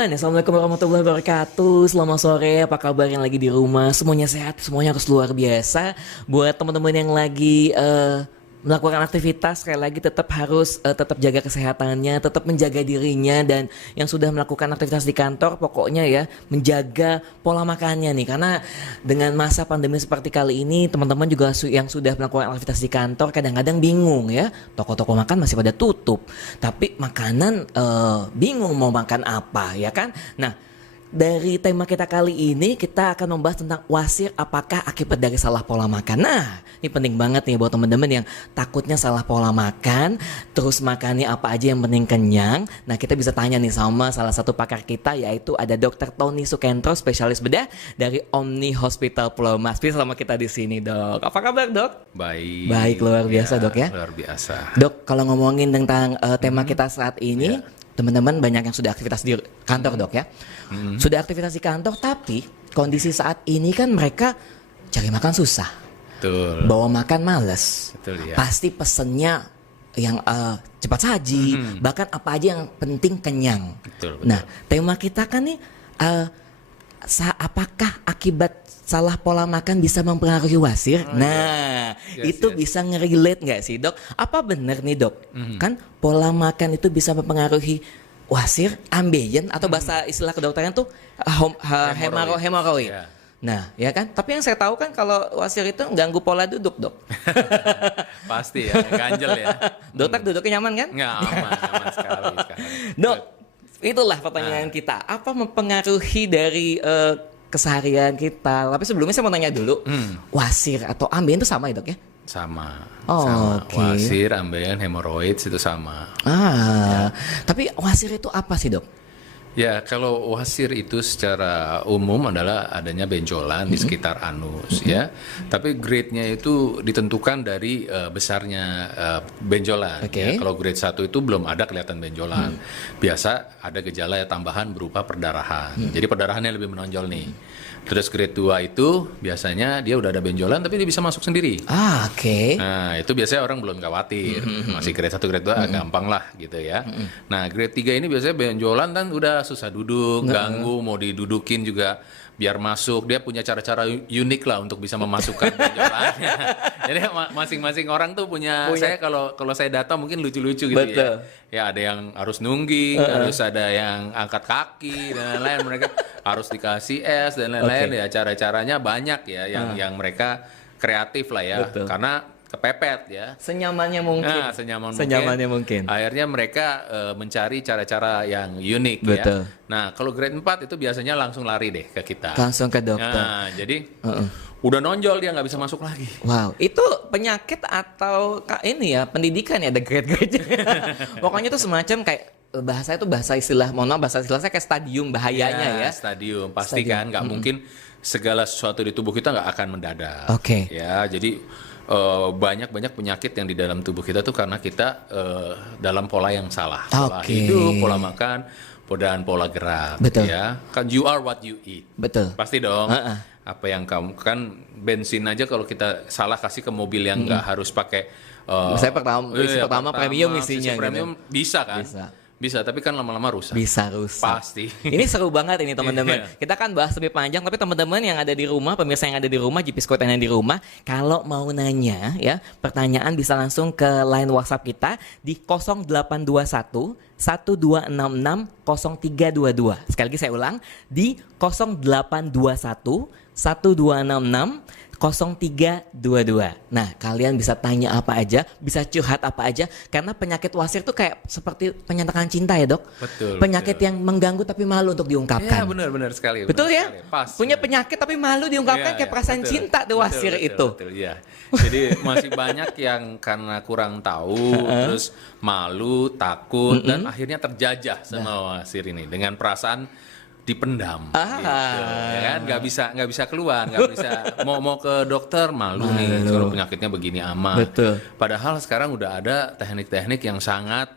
teman-teman, assalamualaikum warahmatullahi wabarakatuh. Selamat sore, apa kabar yang lagi di rumah? Semuanya sehat, semuanya harus luar biasa. Buat teman-teman yang lagi melakukan aktivitas, sekali lagi tetap harus tetap jaga kesehatannya, tetap menjaga dirinya, dan yang sudah melakukan aktivitas di kantor, pokoknya ya menjaga pola makannya nih. Karena dengan masa pandemi seperti kali ini, teman-teman juga yang sudah melakukan aktivitas di kantor kadang-kadang bingung ya. Toko-toko makan masih pada tutup, tapi makanan bingung mau makan apa ya kan. Nah, dari tema kita kali ini kita akan membahas tentang wasir apakah akibat dari salah pola makan. Nah, ini penting banget nih buat teman-teman yang takutnya salah pola makan, terus makannya apa aja yang penting kenyang. Nah, kita bisa tanya nih sama salah satu pakar kita, yaitu ada Dr. Tony Sukentro, spesialis bedah dari Omni Hospital Pulau Mas. Sama kita di sini, Dok. Apa kabar, Dok? Baik. Baik, luar biasa, Dok ya. Luar biasa. Dok, kalau ngomongin tentang tema kita saat ini, teman-teman banyak yang sudah aktivitas di kantor, Dok ya. Sudah aktivitas di kantor, tapi kondisi saat ini kan mereka cari makan susah. Betul. Bawa makan males. Betul ya. Pasti pesennya yang cepat saji, bahkan apa aja yang penting kenyang. Betul. Nah, tema kita kan nih apakah akibat salah pola makan bisa mempengaruhi wasir? Itu bisa ngerelate nggak sih, Dok? Apa benar nih, Dok? Kan pola makan itu bisa mempengaruhi wasir, ambeien, atau bahasa istilah kedokteran tuh hemoroid. Ya. Nah, ya kan? Tapi yang saya tahu kan kalau wasir itu ganggu pola duduk, Dok. Pasti ya, ganjel ya. Dokter duduknya nyaman kan? Nggak, aman sekali. Dok, itulah pertanyaan kita. Apa mempengaruhi dari keseharian kita? Tapi sebelumnya saya mau tanya dulu, wasir atau ambeien itu sama ya, Dok ya? Sama. Okay. Wasir, ambeien, hemoroid itu sama. Tapi wasir itu apa sih, Dok? Ya, kalau wasir itu secara umum adalah adanya benjolan di sekitar anus ya. Tapi grade-nya itu ditentukan dari besarnya benjolan. Okay. Ya. Kalau grade 1 itu belum ada kelihatan benjolan. Biasa ada gejala tambahan berupa perdarahan. Jadi perdarahannya lebih menonjol nih. Terus grade 2 itu biasanya dia udah ada benjolan tapi dia bisa masuk sendiri. Oke. Nah, itu biasanya orang belum khawatir. Masih grade 1, grade 2 gampang lah gitu ya. Nah, grade 3 ini biasanya benjolan kan udah susah duduk, ganggu, mau didudukin juga biar masuk. Dia punya cara-cara unik lah untuk bisa memasukkan benjolannya. Jadi masing-masing orang tuh punya. Saya kalau saya data mungkin lucu-lucu gitu. Betul. Ya ada yang harus nungging, harus ada yang angkat kaki dan lain-lain. Mereka harus dikasih es dan lain-lain. Ya cara-caranya banyak ya yang mereka kreatif lah ya. Betul. Karena kepepet ya. Senyamannya mungkin. Senyamannya mungkin. Akhirnya mereka mencari cara-cara yang unik. Betul. Ya. Nah, kalau grade 4 itu biasanya langsung lari deh ke kita. Langsung ke dokter. Nah, jadi udah nonjol dia nggak bisa masuk lagi. Wow, itu penyakit atau ini ya pendidikan ya, ada grade-grade. Pokoknya itu semacam kayak bahasa itu bahasa istilah, bahasa istilah saya kayak stadium bahayanya ya. Stadium pasti kan nggak mungkin segala sesuatu di tubuh kita nggak akan mendadak. Oke. Ya, jadi banyak penyakit yang di dalam tubuh kita tuh karena kita dalam pola yang salah, pola hidup, pola makan, dan pola gerak. Betul. Ya, kan you are what you eat. Betul. Pasti dong. Apa yang kamu kan bensin aja kalau kita salah kasih ke mobil yang nggak harus pakai. Saya pertama premium isinya. Premium gitu. Bisa kan? Bisa, tapi kan lama-lama rusak. Bisa rusak. Pasti. Ini seru banget ini teman-teman. Kita kan bahas lebih panjang, tapi teman-teman yang ada di rumah, pemirsa yang ada di rumah, GP Squad yang ada di rumah, kalau mau nanya ya, pertanyaan bisa langsung ke line WhatsApp kita di 0821 1266 0322. Sekali lagi saya ulang, di 0821 1266 0322. Nah, kalian bisa tanya apa aja, bisa curhat apa aja, karena penyakit wasir tuh kayak seperti penyatakan cinta ya, Dok. Betul. Penyakit yang mengganggu tapi malu untuk diungkapkan. Ya, benar sekali. Betul ya? Sekali. Pas. Punya penyakit tapi malu diungkapkan, kayak perasaan cinta tuh wasir itu. Betul, ya. Jadi masih banyak yang karena kurang tahu, terus malu, takut, dan akhirnya terjajah sama wasir ini dengan perasaan dipendam, gitu, ya kan? Nggak bisa keluar, nggak bisa mau ke dokter malu nih, kalau penyakitnya begini amat. Betul. Padahal sekarang udah ada teknik-teknik yang sangat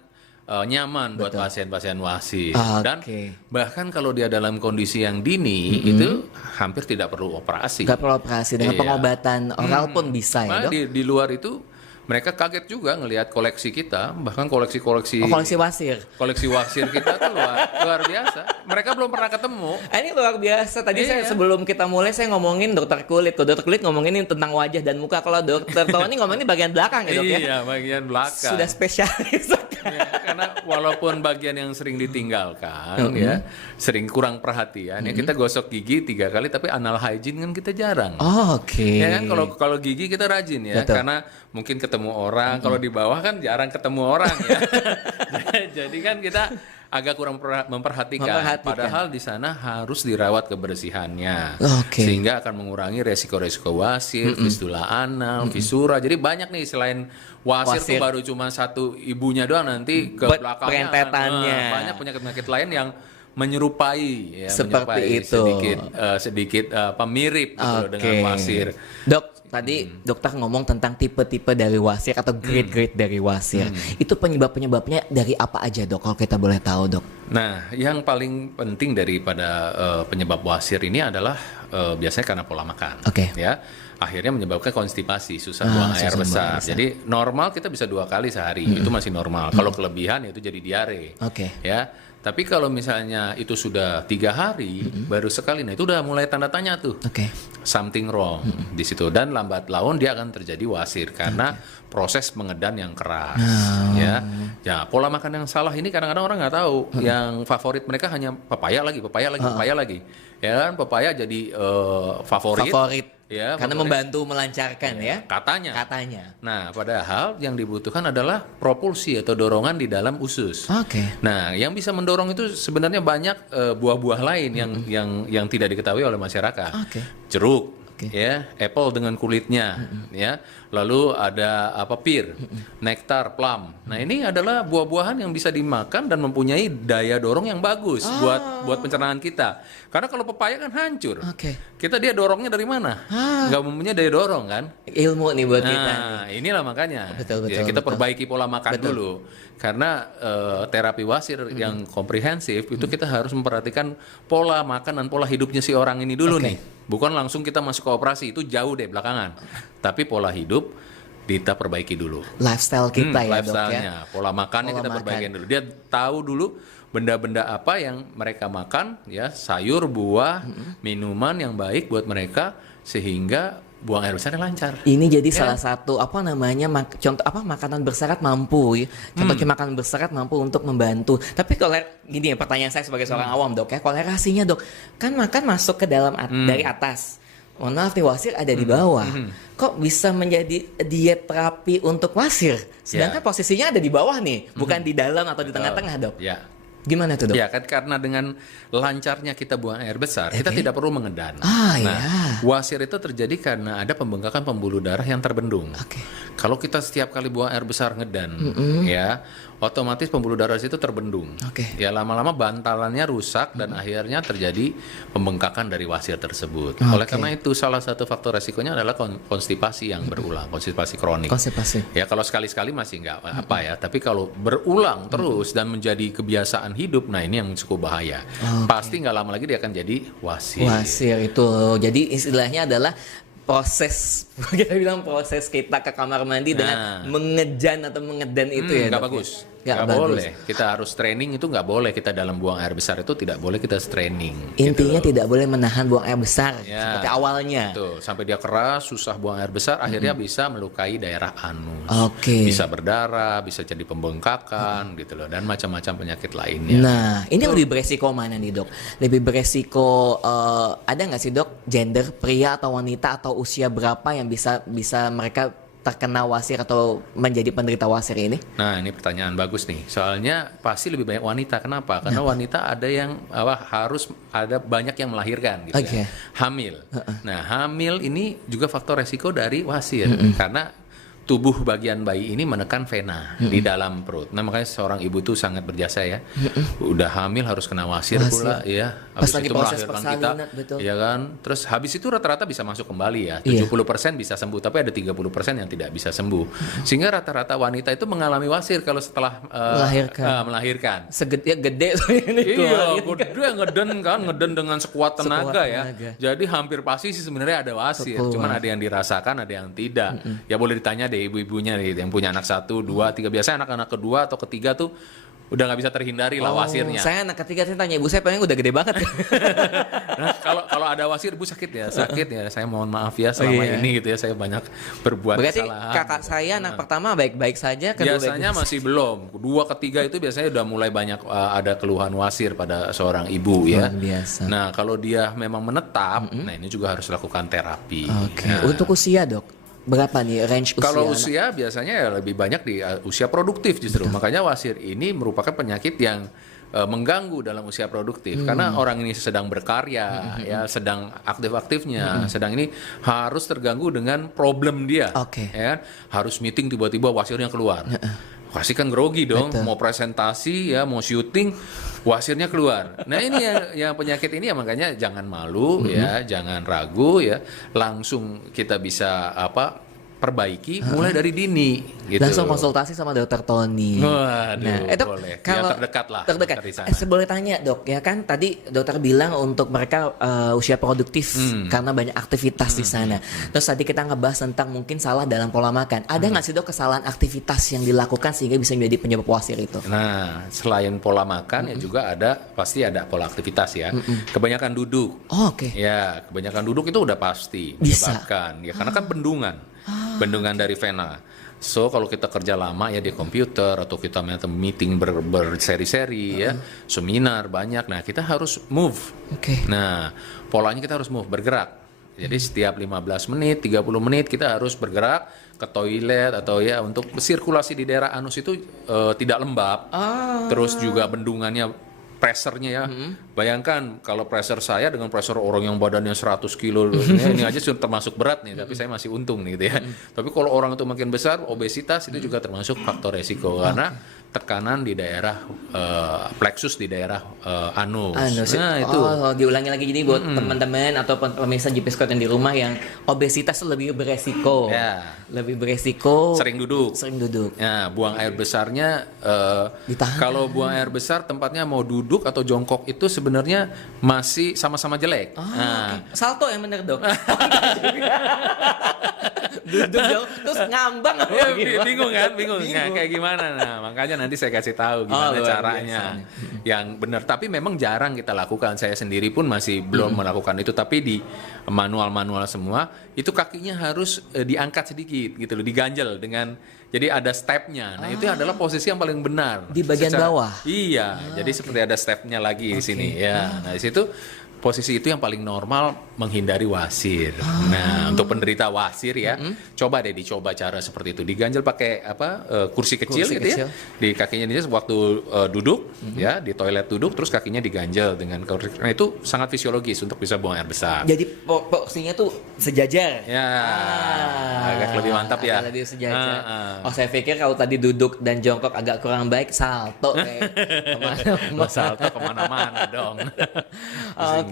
nyaman buat pasien-pasien wasir, dan bahkan kalau dia dalam kondisi yang dini itu hampir tidak perlu operasi. Nggak perlu operasi, dengan pengobatan oral pun bisa ya, Dok? Di luar itu mereka kaget juga ngelihat koleksi kita, bahkan koleksi-koleksi Koleksi wasir. koleksi wasir kita tuh luar biasa. Mereka belum pernah ketemu. Ini luar biasa. Tadi saya Iya. sebelum kita mulai saya ngomongin dokter kulit. Kalau dokter kulit ngomongin tentang wajah dan muka. Kalau dokter Tony ngomongin bagian belakang ya dok ya. Iya, bagian belakang. Sudah spesialis. Ya, karena walaupun bagian yang sering ditinggalkan ya, sering kurang perhatian ya, kita gosok gigi 3 kali tapi anal hygiene kan kita jarang. Oh, oke. Ya kan kalau gigi kita rajin ya, Betul. karena mungkin ketemu orang, kalau di bawah kan jarang ketemu orang ya. Jadi kan kita agak kurang memperhatikan. Padahal di sana harus dirawat kebersihannya. Oke. Sehingga akan mengurangi resiko-resiko wasir, fistula anal, fisura. Jadi banyak nih selain wasir tuh baru cuma satu ibunya doang, nanti ke belakangnya perentetannya. banyak penyakit-penyakit lain yang menyerupai ya, Seperti itu. sedikit mirip gitu loh dengan wasir. Dok, tadi dokter ngomong tentang tipe-tipe dari wasir atau grade-grade dari wasir. Itu penyebab-penyebabnya dari apa aja dok? Kalau kita boleh tahu dok. Nah, yang paling penting daripada penyebab wasir ini adalah biasanya karena pola makan. Oke. Ya, akhirnya menyebabkan konstipasi, susah buang air susah buang besar. air besar. Jadi normal kita bisa 2 kali sehari, itu masih normal. Kalau kelebihan itu jadi diare. Oke. Ya, tapi kalau misalnya itu sudah 3 hari, baru sekali, nah itu udah mulai tanda tanya tuh. Oke. Something wrong di situ, dan lambat laun dia akan terjadi wasir karena proses pengedan yang keras. Ya, pola makan yang salah ini kadang-kadang orang nggak tahu. Yang favorit mereka hanya pepaya lagi. Ya kan, pepaya jadi favorit. Ya, Karena favorit. membantu melancarkan ya. Katanya. Katanya. Nah, padahal yang dibutuhkan adalah propulsi atau dorongan di dalam usus. Oke. Nah, yang bisa mendorong itu sebenarnya banyak buah-buah lain yang tidak diketahui oleh masyarakat. Oke. Jeruk, Oke. ya, apple dengan kulitnya, ya. Lalu ada pir, nektar, plum. Nah, ini adalah buah-buahan yang bisa dimakan dan mempunyai daya dorong yang bagus buat pencernaan kita. Karena kalau pepaya kan hancur. Oke. Dia dorongnya dari mana? Nggak mempunyai daya dorong kan? Ilmu nih buat kita. Nah, inilah makanya. Betul, Ya, kita betul. perbaiki pola makan dulu. Karena terapi wasir yang komprehensif itu kita harus memperhatikan pola makan dan pola hidupnya si orang ini dulu nih. Bukan langsung kita masuk ke operasi, itu jauh deh belakangan. Tapi pola hidup kita perbaiki dulu. Lifestyle kita ya dok ya. Lifestyle-nya, pola makannya Pola kita makan. perbaikin dulu. Dia tahu dulu benda-benda apa yang mereka makan, ya, sayur, buah, minuman yang baik buat mereka sehingga buang air besarnya lancar. Ini jadi salah satu contoh makanan berserat mampu ya. Contohnya makanan berserat mampu untuk membantu. Tapi kalau gini ya, pertanyaan saya sebagai seorang awam dok ya, kolerasinya dok, kan makan masuk ke dalam dari atas. Mohon maaf nih, wasir ada di bawah. Kok bisa menjadi diet terapi untuk wasir? Sedangkan posisinya ada di bawah nih, bukan di dalam atau di tengah-tengah dok. Ya. Gimana tuh dok? Ya kan, karena dengan lancarnya kita buang air besar, kita tidak perlu mengedan. Wasir itu terjadi karena ada pembengkakan pembuluh darah yang terbendung. Oke. Kalau kita setiap kali buang air besar ngedan, ya, otomatis pembuluh darah itu terbendung. Oke. Ya, lama-lama bantalannya rusak dan akhirnya terjadi pembengkakan dari wasir tersebut. Oleh karena itu salah satu faktor resikonya adalah konstipasi yang berulang, konstipasi kronik. Konstipasi. Ya, kalau sekali-sekali masih nggak apa ya, tapi kalau berulang terus dan menjadi kebiasaan hidup, nah ini yang cukup bahaya. Pasti nggak lama lagi dia akan jadi wasir. Wasir itu. Jadi istilahnya adalah proses kita bilang proses kita ke kamar mandi dengan mengejan atau mengedan itu ya. Nggak Dok, bagus. ya? Nggak boleh. Kita harus training, itu nggak boleh. Kita dalam buang air besar itu tidak boleh kita training. Intinya gitu. tidak boleh menahan buang air besar Ya. seperti awalnya. Tuh, sampai dia keras, susah buang air besar, akhirnya bisa melukai daerah anus. Oke. Bisa berdarah, bisa jadi pembengkakan gitu loh, dan macam-macam penyakit lainnya. Nah, ini lebih beresiko mana nih dok? Lebih beresiko ada nggak sih dok gender pria atau wanita atau usia berapa yang bisa mereka terkena wasir atau menjadi penderita wasir ini? Nah, ini pertanyaan bagus nih. Soalnya pasti lebih banyak wanita. Kenapa? Karena wanita ada yang harus ada banyak yang melahirkan gitu ya. Hamil. Nah, hamil ini juga faktor resiko dari wasir karena tubuh bagian bayi ini menekan vena di dalam perut. Nah, makanya seorang ibu tuh sangat berjasa ya. Udah hamil harus kena wasir pula ya. Pas Habis lagi itu proses melahirkan persalinan, betul. ya kan. Terus habis itu rata-rata bisa masuk kembali ya. 70% bisa sembuh, tapi ada 30% yang tidak bisa sembuh. Sehingga rata-rata wanita itu mengalami wasir kalau setelah melahirkan. Gede soalnya ini Iya, keluarin. ngeden dengan sekuat tenaga ya. tenaga. Jadi hampir pasti sih sebenarnya ada wasir. Keluar. Cuman ada yang dirasakan, ada yang tidak. Ya boleh ditanya deh ibu-ibunya nih yang punya anak 1, 2, 3. Biasanya anak-anak kedua atau ketiga tuh udah nggak bisa terhindari lah wasirnya. Saya anak ketiga, saya tanya ibu saya, pengen udah gede banget. Nah, kalau ada wasir, Bu sakit ya, saya mohon maaf ya selama ini gitu ya, saya banyak berbuat Berarti kesalahan. kakak saya anak pertama baik-baik saja, kedua Biasanya baik-baik masih belum. Kedua, ketiga itu biasanya udah mulai banyak ada keluhan wasir pada seorang ibu ya. Luar biasa. Nah, kalau dia memang menetap, nah ini juga harus lakukan terapi. Oke. Nah, Untuk usia, Dok, berapa nih range usia? kalau anak? usia biasanya ya lebih banyak di usia produktif justru. Makanya wasir ini merupakan penyakit yang mengganggu dalam usia produktif karena orang ini sedang berkarya ya, sedang aktif-aktifnya, sedang ini harus terganggu dengan problem dia. Oke. Ya kan? Harus meeting tiba-tiba wasirnya keluar. Pasti kan grogi dong, Betul. mau presentasi ya, mau syuting, wasirnya keluar. Nah ini yang penyakit ini ya, makanya jangan malu ya, jangan ragu ya, langsung kita bisa perbaiki mulai dari dini gitu. Langsung konsultasi sama dokter Tony. Waduh, Dok, boleh. kalau Ya, terdekat lah. Terdekat. Dari sana. Saya boleh tanya, Dok, ya kan tadi dokter bilang untuk mereka usia produktif karena banyak aktivitas di sana. Terus tadi kita ngebahas tentang mungkin salah dalam pola makan. Ada nggak sih, Dok, kesalahan aktivitas yang dilakukan sehingga bisa menjadi penyebab wasir itu? Nah, selain pola makan ya juga pasti ada pola aktivitas ya. Kebanyakan duduk. Oh, oke. Ya, kebanyakan duduk itu udah pasti Bisa. menyebabkan. Ya, karena kan bendungan dari vena. So kalau kita kerja lama ya di komputer atau kita meeting berseri-seri ya, seminar banyak. Nah, kita harus move. Oke. Nah, polanya kita harus move, bergerak. Jadi setiap 15 menit, 30 menit kita harus bergerak ke toilet atau ya untuk sirkulasi di daerah anus itu tidak lembab. Terus juga bendungannya pressure-nya ya. Bayangkan kalau pressure saya dengan pressure orang yang badannya 100 kilo ini aja sudah termasuk berat nih, tapi saya masih untung nih gitu ya. Tapi kalau orang itu makin besar, obesitas itu juga termasuk faktor resiko karena tekanan di daerah plexus di daerah anus. Nah, itu. Diulangi lagi, jadi buat teman-teman atau pemirsa GP Squad yang di rumah yang obesitas itu lebih beresiko. Ya. Lebih beresiko Sering duduk. Sering duduk. Ya, buang air besarnya Ditahan. kalau buang air besar tempatnya mau duduk atau jongkok itu sebenarnya masih sama-sama jelek. Nah, Oke. Salto yang bener, Dok. Duduk jauh terus ngambang apa ya, gimana? bingung kan, Nah, kayak gimana? Nah, makanya nanti saya kasih tahu gimana luar caranya yang benar. Tapi memang jarang kita lakukan. Saya sendiri pun masih belum melakukan itu. Tapi di manual semua itu kakinya harus diangkat sedikit gitu loh, diganjel dengan. Jadi ada stepnya. Nah itu adalah posisi yang paling benar. Di bagian bawah? Iya. Jadi seperti ada stepnya lagi di sini. Ya. Nah di situ posisi itu yang paling normal menghindari wasir. Nah, untuk penderita wasir ya, dicoba cara seperti itu. Diganjel pakai kursi kecil Kursi gitu kecil. ya. Di kakinya ini waktu duduk ya, di toilet duduk terus kakinya diganjel dengan kursi. Nah, itu sangat fisiologis untuk bisa buang air besar. Jadi porsinya tuh sejajar. Ya. Agak lebih mantap ya. Agak lebih sejajar. Oh, saya pikir kalau tadi duduk dan jongkok agak kurang baik, salto kemana-mana. Salto kemana-mana dong.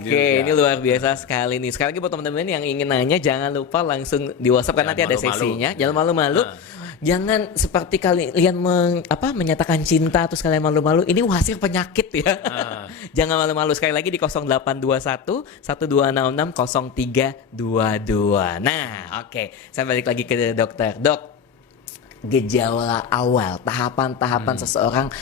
Oke, ini luar biasa sekali nih. Sekali lagi buat teman-teman yang ingin nanya, jangan lupa langsung di WhatsApp kan nanti ada malu-malu. sesinya. Jangan malu-malu. Jangan seperti kalian menyatakan cinta terus kalian malu-malu. Ini wasir penyakit ya. Jangan malu-malu. Sekali lagi di 0821 1266 0322. Nah, oke. Saya balik lagi ke dokter. Dok, gejala awal, tahapan-tahapan seseorang,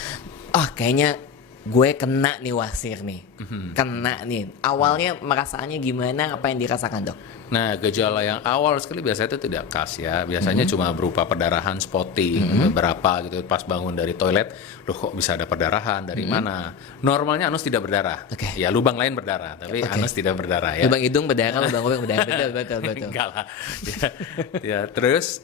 kayaknya gue kena nih wasir nih. Kena nih. Awalnya merasaannya gimana? Apa yang dirasakan, Dok? Nah, gejala yang awal sekali biasanya itu tidak khas ya. Biasanya cuma berupa perdarahan spotting, berapa gitu pas bangun dari toilet, loh kok bisa ada perdarahan dari mana? Normalnya anus tidak berdarah. Oke. Ya, lubang lain berdarah, tapi anus tidak berdarah ya. Lubang hidung berdarah, lubang kuping berdarah. Betul. Enggak lah. Ya, terus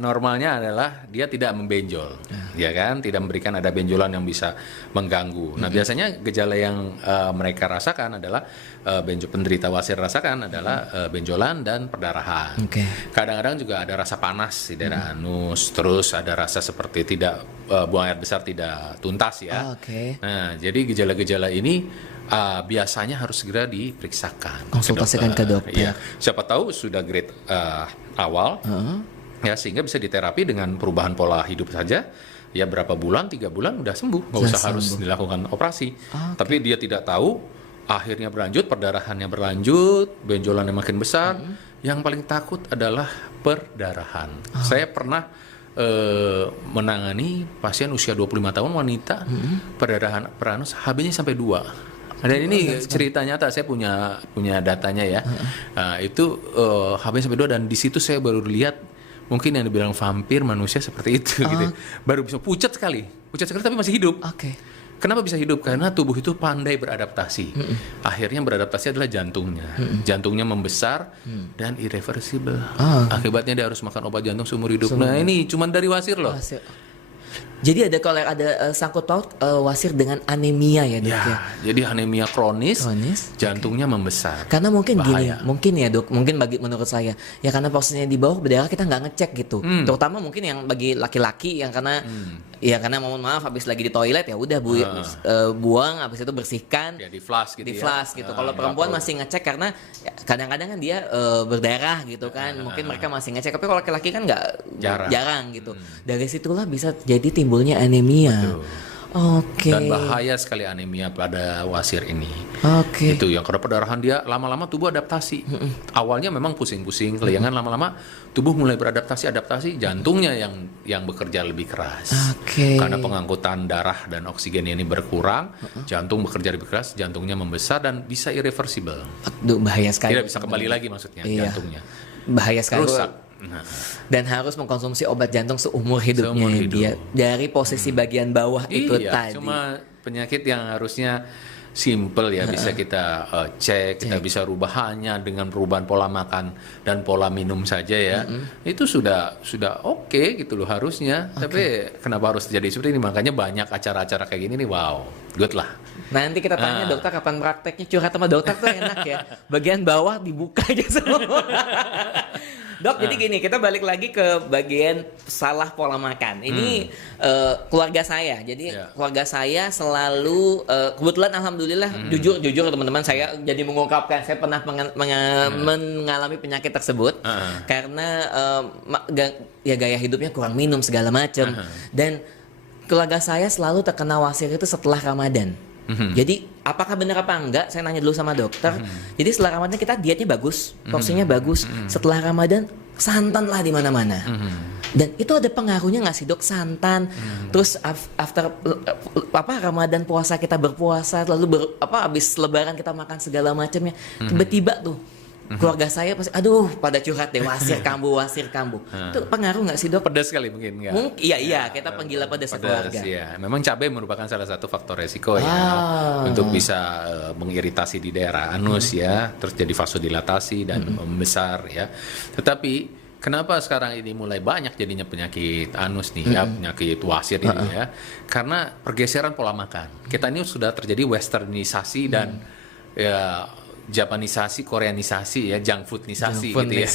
normalnya adalah dia tidak membenjol. Ya kan? Tidak memberikan ada benjolan yang bisa mengganggu. Nah, biasanya gejala yang mereka rasakan adalah penderita wasir rasakan adalah benjolan dan perdarahan. Oke. Kadang-kadang juga ada rasa panas di daerah anus, terus ada rasa seperti tidak buang air besar tidak tuntas ya. Oke. Nah, jadi gejala-gejala ini biasanya harus segera diperiksakan. Konsultasikan ke dokter. Iya. Siapa tahu sudah grade awal, ya sehingga bisa diterapi dengan perubahan pola hidup saja. Ya berapa bulan, 3 bulan udah sembuh, nggak usah harus dilakukan operasi. Tapi dia tidak tahu akhirnya berlanjut, perdarahannya berlanjut, benjolannya makin besar. Yang paling takut adalah perdarahan. Saya pernah menangani pasien usia 25 tahun wanita, perdarahan peranus HB-nya sampai 2. Dan ini cerita nyata, saya punya datanya ya. Nah, itu HB sampai 2, dan di situ saya baru lihat mungkin yang dibilang vampir manusia seperti itu gitu. Baru bisa pucat sekali tapi masih hidup. Oke. Kenapa bisa hidup? Karena tubuh itu pandai beradaptasi. Akhirnya beradaptasi adalah jantungnya. Jantungnya membesar dan irreversible. Akibatnya dia harus makan obat jantung seumur hidup. Nah, ini cuma dari wasir loh. Jadi kalau ada sangkut paut wasir dengan anemia ya dok ya? Jadi anemia kronis. Jantungnya membesar. Karena mungkin Bahaya. gini, mungkin ya dok, mungkin menurut saya ya karena posisinya di bawah berdarah kita nggak ngecek gitu. Terutama mungkin yang bagi laki-laki yang karena ya karena mohon maaf habis lagi di toilet ya udah buang, habis itu bersihkan. Ya di flush gitu. Di flush gitu. Kalau perempuan masih ngecek karena ya, kadang-kadang kan dia berdarah gitu kan. Mungkin mereka masih ngecek. Tapi kalau laki-laki kan nggak jarang gitu. Dari situlah bisa jadi timbulnya anemia. Oke. Dan bahaya sekali anemia pada wasir ini. Oke. Itu yang karena perdarahan dia lama-lama tubuh adaptasi. Awalnya memang pusing-pusing, keliangan, lama-lama tubuh mulai beradaptasi, jantungnya yang bekerja lebih keras. Oke. Karena pengangkutan darah dan oksigen ini berkurang, jantung bekerja lebih keras, jantungnya membesar dan bisa irreversible. Aduh, bahaya sekali. Tidak bisa kembali lagi maksudnya jantungnya. Bahaya sekali. Rusak. Dan harus mengkonsumsi obat jantung seumur hidupnya dia dari posisi bagian bawah itu tadi. Cuma penyakit yang harusnya simple ya, bisa kita cek, kita bisa rubah hanya dengan perubahan pola makan dan pola minum saja ya. Itu sudah oke gitu loh harusnya. Tapi kenapa harus terjadi seperti ini? Makanya banyak acara-acara kayak gini nih, wow, good lah. Nanti kita tanya dokter kapan prakteknya, curhat sama dokter tuh enak ya. Bagian bawah dibuka aja semua. Dok, jadi gini, kita balik lagi ke bagian salah pola makan. Ini keluarga saya. Jadi keluarga saya selalu kebetulan alhamdulillah jujur teman-teman, saya jadi mengungkapkan saya pernah mengalami penyakit tersebut karena gaya hidupnya kurang minum segala macam. Dan keluarga saya selalu terkena wasir itu setelah Ramadan. Jadi apakah benar apa enggak? Saya nanya dulu sama dokter. Jadi setelah Ramadan kita dietnya bagus, porsinya bagus. Setelah Ramadan santan lah di mana-mana. Dan itu ada pengaruhnya nggak sih dok, santan? Terus after Ramadan puasa kita berpuasa, lalu habis Lebaran kita makan segala macamnya. Tiba-tiba tuh keluarga saya pasti pada curhat deh, wasir kambuh. Itu pengaruh nggak sih dok? Pedas sekali mungkin nggak? Iya, kita penggila pedas keluarga. Ya. Memang cabai merupakan salah satu faktor resiko ya untuk bisa mengiritasi di daerah anus ya, terus jadi vasodilatasi dan membesar ya. Tetapi kenapa sekarang ini mulai banyak jadinya penyakit anus nih ya, penyakit wasir ini ya? Karena pergeseran pola makan. Kita ini sudah terjadi westernisasi dan ya Japanisasi, Koreanisasi ya, junk foodnisasi gitu ya.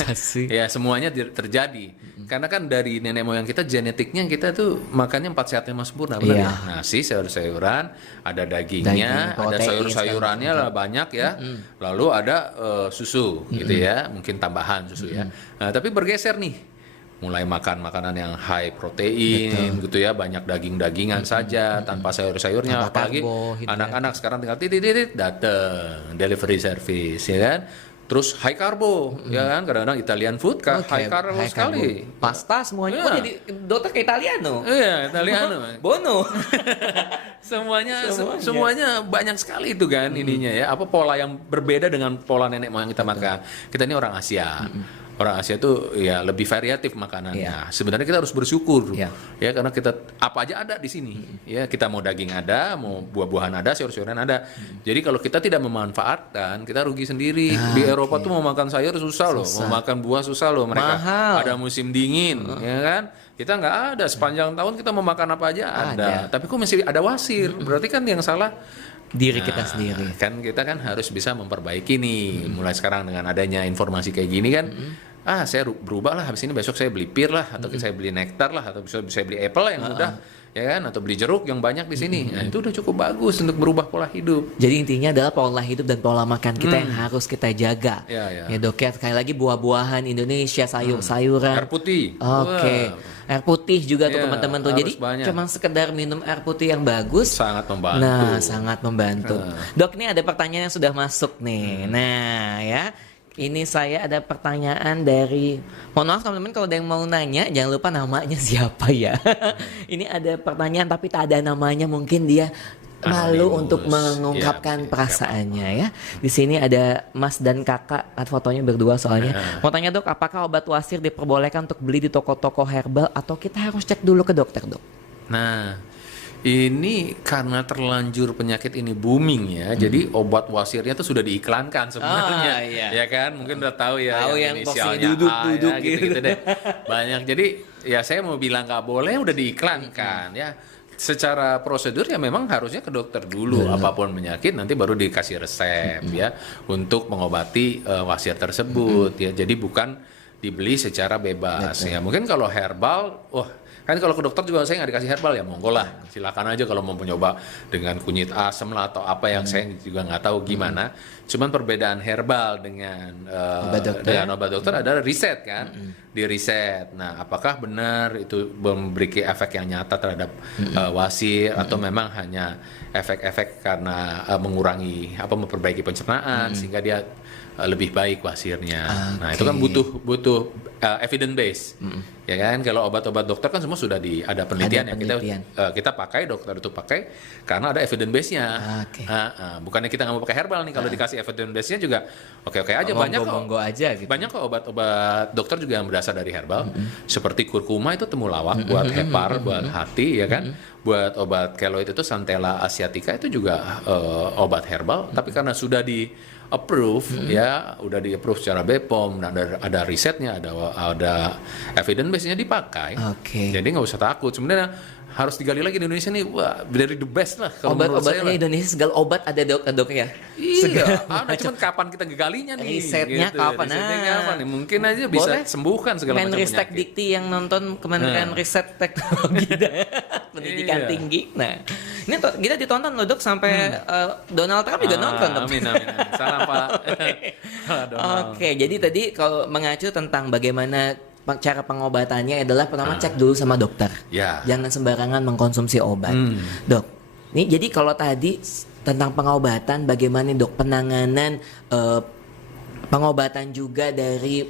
Ya semuanya terjadi. Karena kan dari nenek moyang kita genetiknya kita tuh makannya 4 sehat 5 sempurna, benar ya. Nasi, sayur-sayuran, ada dagingnya, ada sayur-sayurannya lah banyak ya. Lalu ada susu gitu ya, mungkin tambahan susu ya. Nah, tapi bergeser nih. Mulai makan makanan yang high protein gitu ya, banyak daging-dagingan saja tanpa sayur-sayurnya, apalagi anak-anak sekarang tinggal titit dateng delivery service ya kan. Terus high carbo ya kan, kadang-kadang Italian food high carbo sekali. Pasta semuanya. Oh jadi dokter ke Italiano. Iya, Italiano. Bono. semuanya banyak sekali itu kan ininya ya. Apa pola yang berbeda dengan pola nenek moyang kita makan. Kita ini orang Asia. Orang Asia itu ya lebih variatif makanannya. Sebenarnya kita harus bersyukur ya karena kita apa aja ada di sini. Ya kita mau daging ada, mau buah-buahan ada, sayur-sayuran ada. Jadi kalau kita tidak memanfaatkan, kita rugi sendiri. Di Eropa tuh mau makan sayur susah loh, mau makan buah susah loh mereka. Mahal. Ada musim dingin, ya kan? Kita nggak ada, sepanjang tahun kita mau makan apa aja ada. Tapi kok masih ada wasir? Berarti kan yang salah diri kita sendiri. Kan kita kan harus bisa memperbaiki nih. Mulai sekarang dengan adanya informasi kayak gini kan saya berubah lah, habis ini besok saya beli pir lah, atau saya beli nektar lah, atau bisa beli apple lah yang mudah, ya kan, atau beli jeruk yang banyak di sini. Nah, itu udah cukup bagus untuk berubah pola hidup. Jadi intinya adalah pola hidup dan pola makan kita yang harus kita jaga. Ya. Ya Dok ya, sekali lagi buah-buahan Indonesia, sayur-sayuran. Air putih. Oke. Air putih juga tuh Iya, teman-teman tuh. harus Jadi banyak. cuman sekedar minum air putih yang bagus. Sangat membantu. Nah, sangat membantu. Dok, ini ada pertanyaan yang sudah masuk nih. Nah, ya. Ini saya ada pertanyaan dari, mohon maaf teman-teman kalau ada yang mau nanya, jangan lupa namanya siapa ya. Ini ada pertanyaan tapi tak ada namanya, mungkin dia malu Anonimus. untuk mengungkapkan Ya, perasaannya ya. Di sini ada Mas dan Kakak, fotonya berdua soalnya. Mau tanya Dok, apakah obat wasir diperbolehkan untuk beli di toko-toko herbal atau kita harus cek dulu ke dokter, Dok? Nah, ini karena terlanjur penyakit ini booming ya, jadi obat wasirnya tuh sudah diiklankan sebenarnya, iya. ya kan? Mungkin udah tahu ya, Tahu yang inisialnya boxnya A duduk-duduk ya, gitu deh. Banyak. Jadi ya saya mau bilang nggak boleh, udah diiklankan ya. Secara prosedur ya memang harusnya ke dokter dulu, apapun penyakit nanti baru dikasih resep ya untuk mengobati wasir tersebut ya. Jadi bukan dibeli secara bebas ya. Mungkin kalau herbal, kan kalau ke dokter juga saya nggak dikasih herbal ya, monggo lah, silakan aja kalau mau mencoba dengan kunyit asem lah atau apa yang saya juga nggak tahu gimana. Cuman perbedaan herbal dengan obat dokter adalah riset kan, di riset. Nah, apakah benar itu memberi efek yang nyata terhadap wasir atau memang hanya efek-efek karena mengurangi memperbaiki pencernaan sehingga dia lebih baik wasirnya. Nah, itu kan butuh evidence base. Ya kan, kalau obat-obat dokter kan semua sudah ada penelitian yang kita pakai, dokter itu pakai karena ada evidence base-nya. Bukannya kita nggak mau pakai herbal nih, kalau dikasih evidence base-nya juga oke-oke aja. Monggo aja gitu. Banyak kok obat-obat dokter juga yang berasal dari herbal. Seperti kurkuma itu temulawak buat hepar, buat hati ya kan. Buat obat keloid itu Centella asiatica itu juga obat herbal, tapi karena sudah di approve ya, udah di approve secara BPOM dan ada risetnya, ada evidence base-nya dipakai. Jadi nggak usah takut. Sebenarnya harus digali lagi di Indonesia nih, wah dari the best lah kalau menurut saya. Obat-obatnya Indonesia segala obat ada dok ya. Iya, cuman kapan kita galinya nih? Risetnya gitu. kapan? Risetnya kapan nih? Mungkin aja bisa sembuhkan segala macam Menristek penyakit. Dikti yang nonton Kementerian Riset Teknologi dan Pendidikan Tinggi. Nah, ini kita ditonton loh Dok sampai Donald Trump juga nonton. Amin. Salam Pak. Oke, jadi tadi kalau mengacu tentang bagaimana cara pengobatannya adalah pertama cek dulu sama dokter. Ya. Jangan sembarangan mengkonsumsi obat. Dok, ini jadi kalau tadi tentang pengobatan, bagaimana Dok penanganan pengobatan juga dari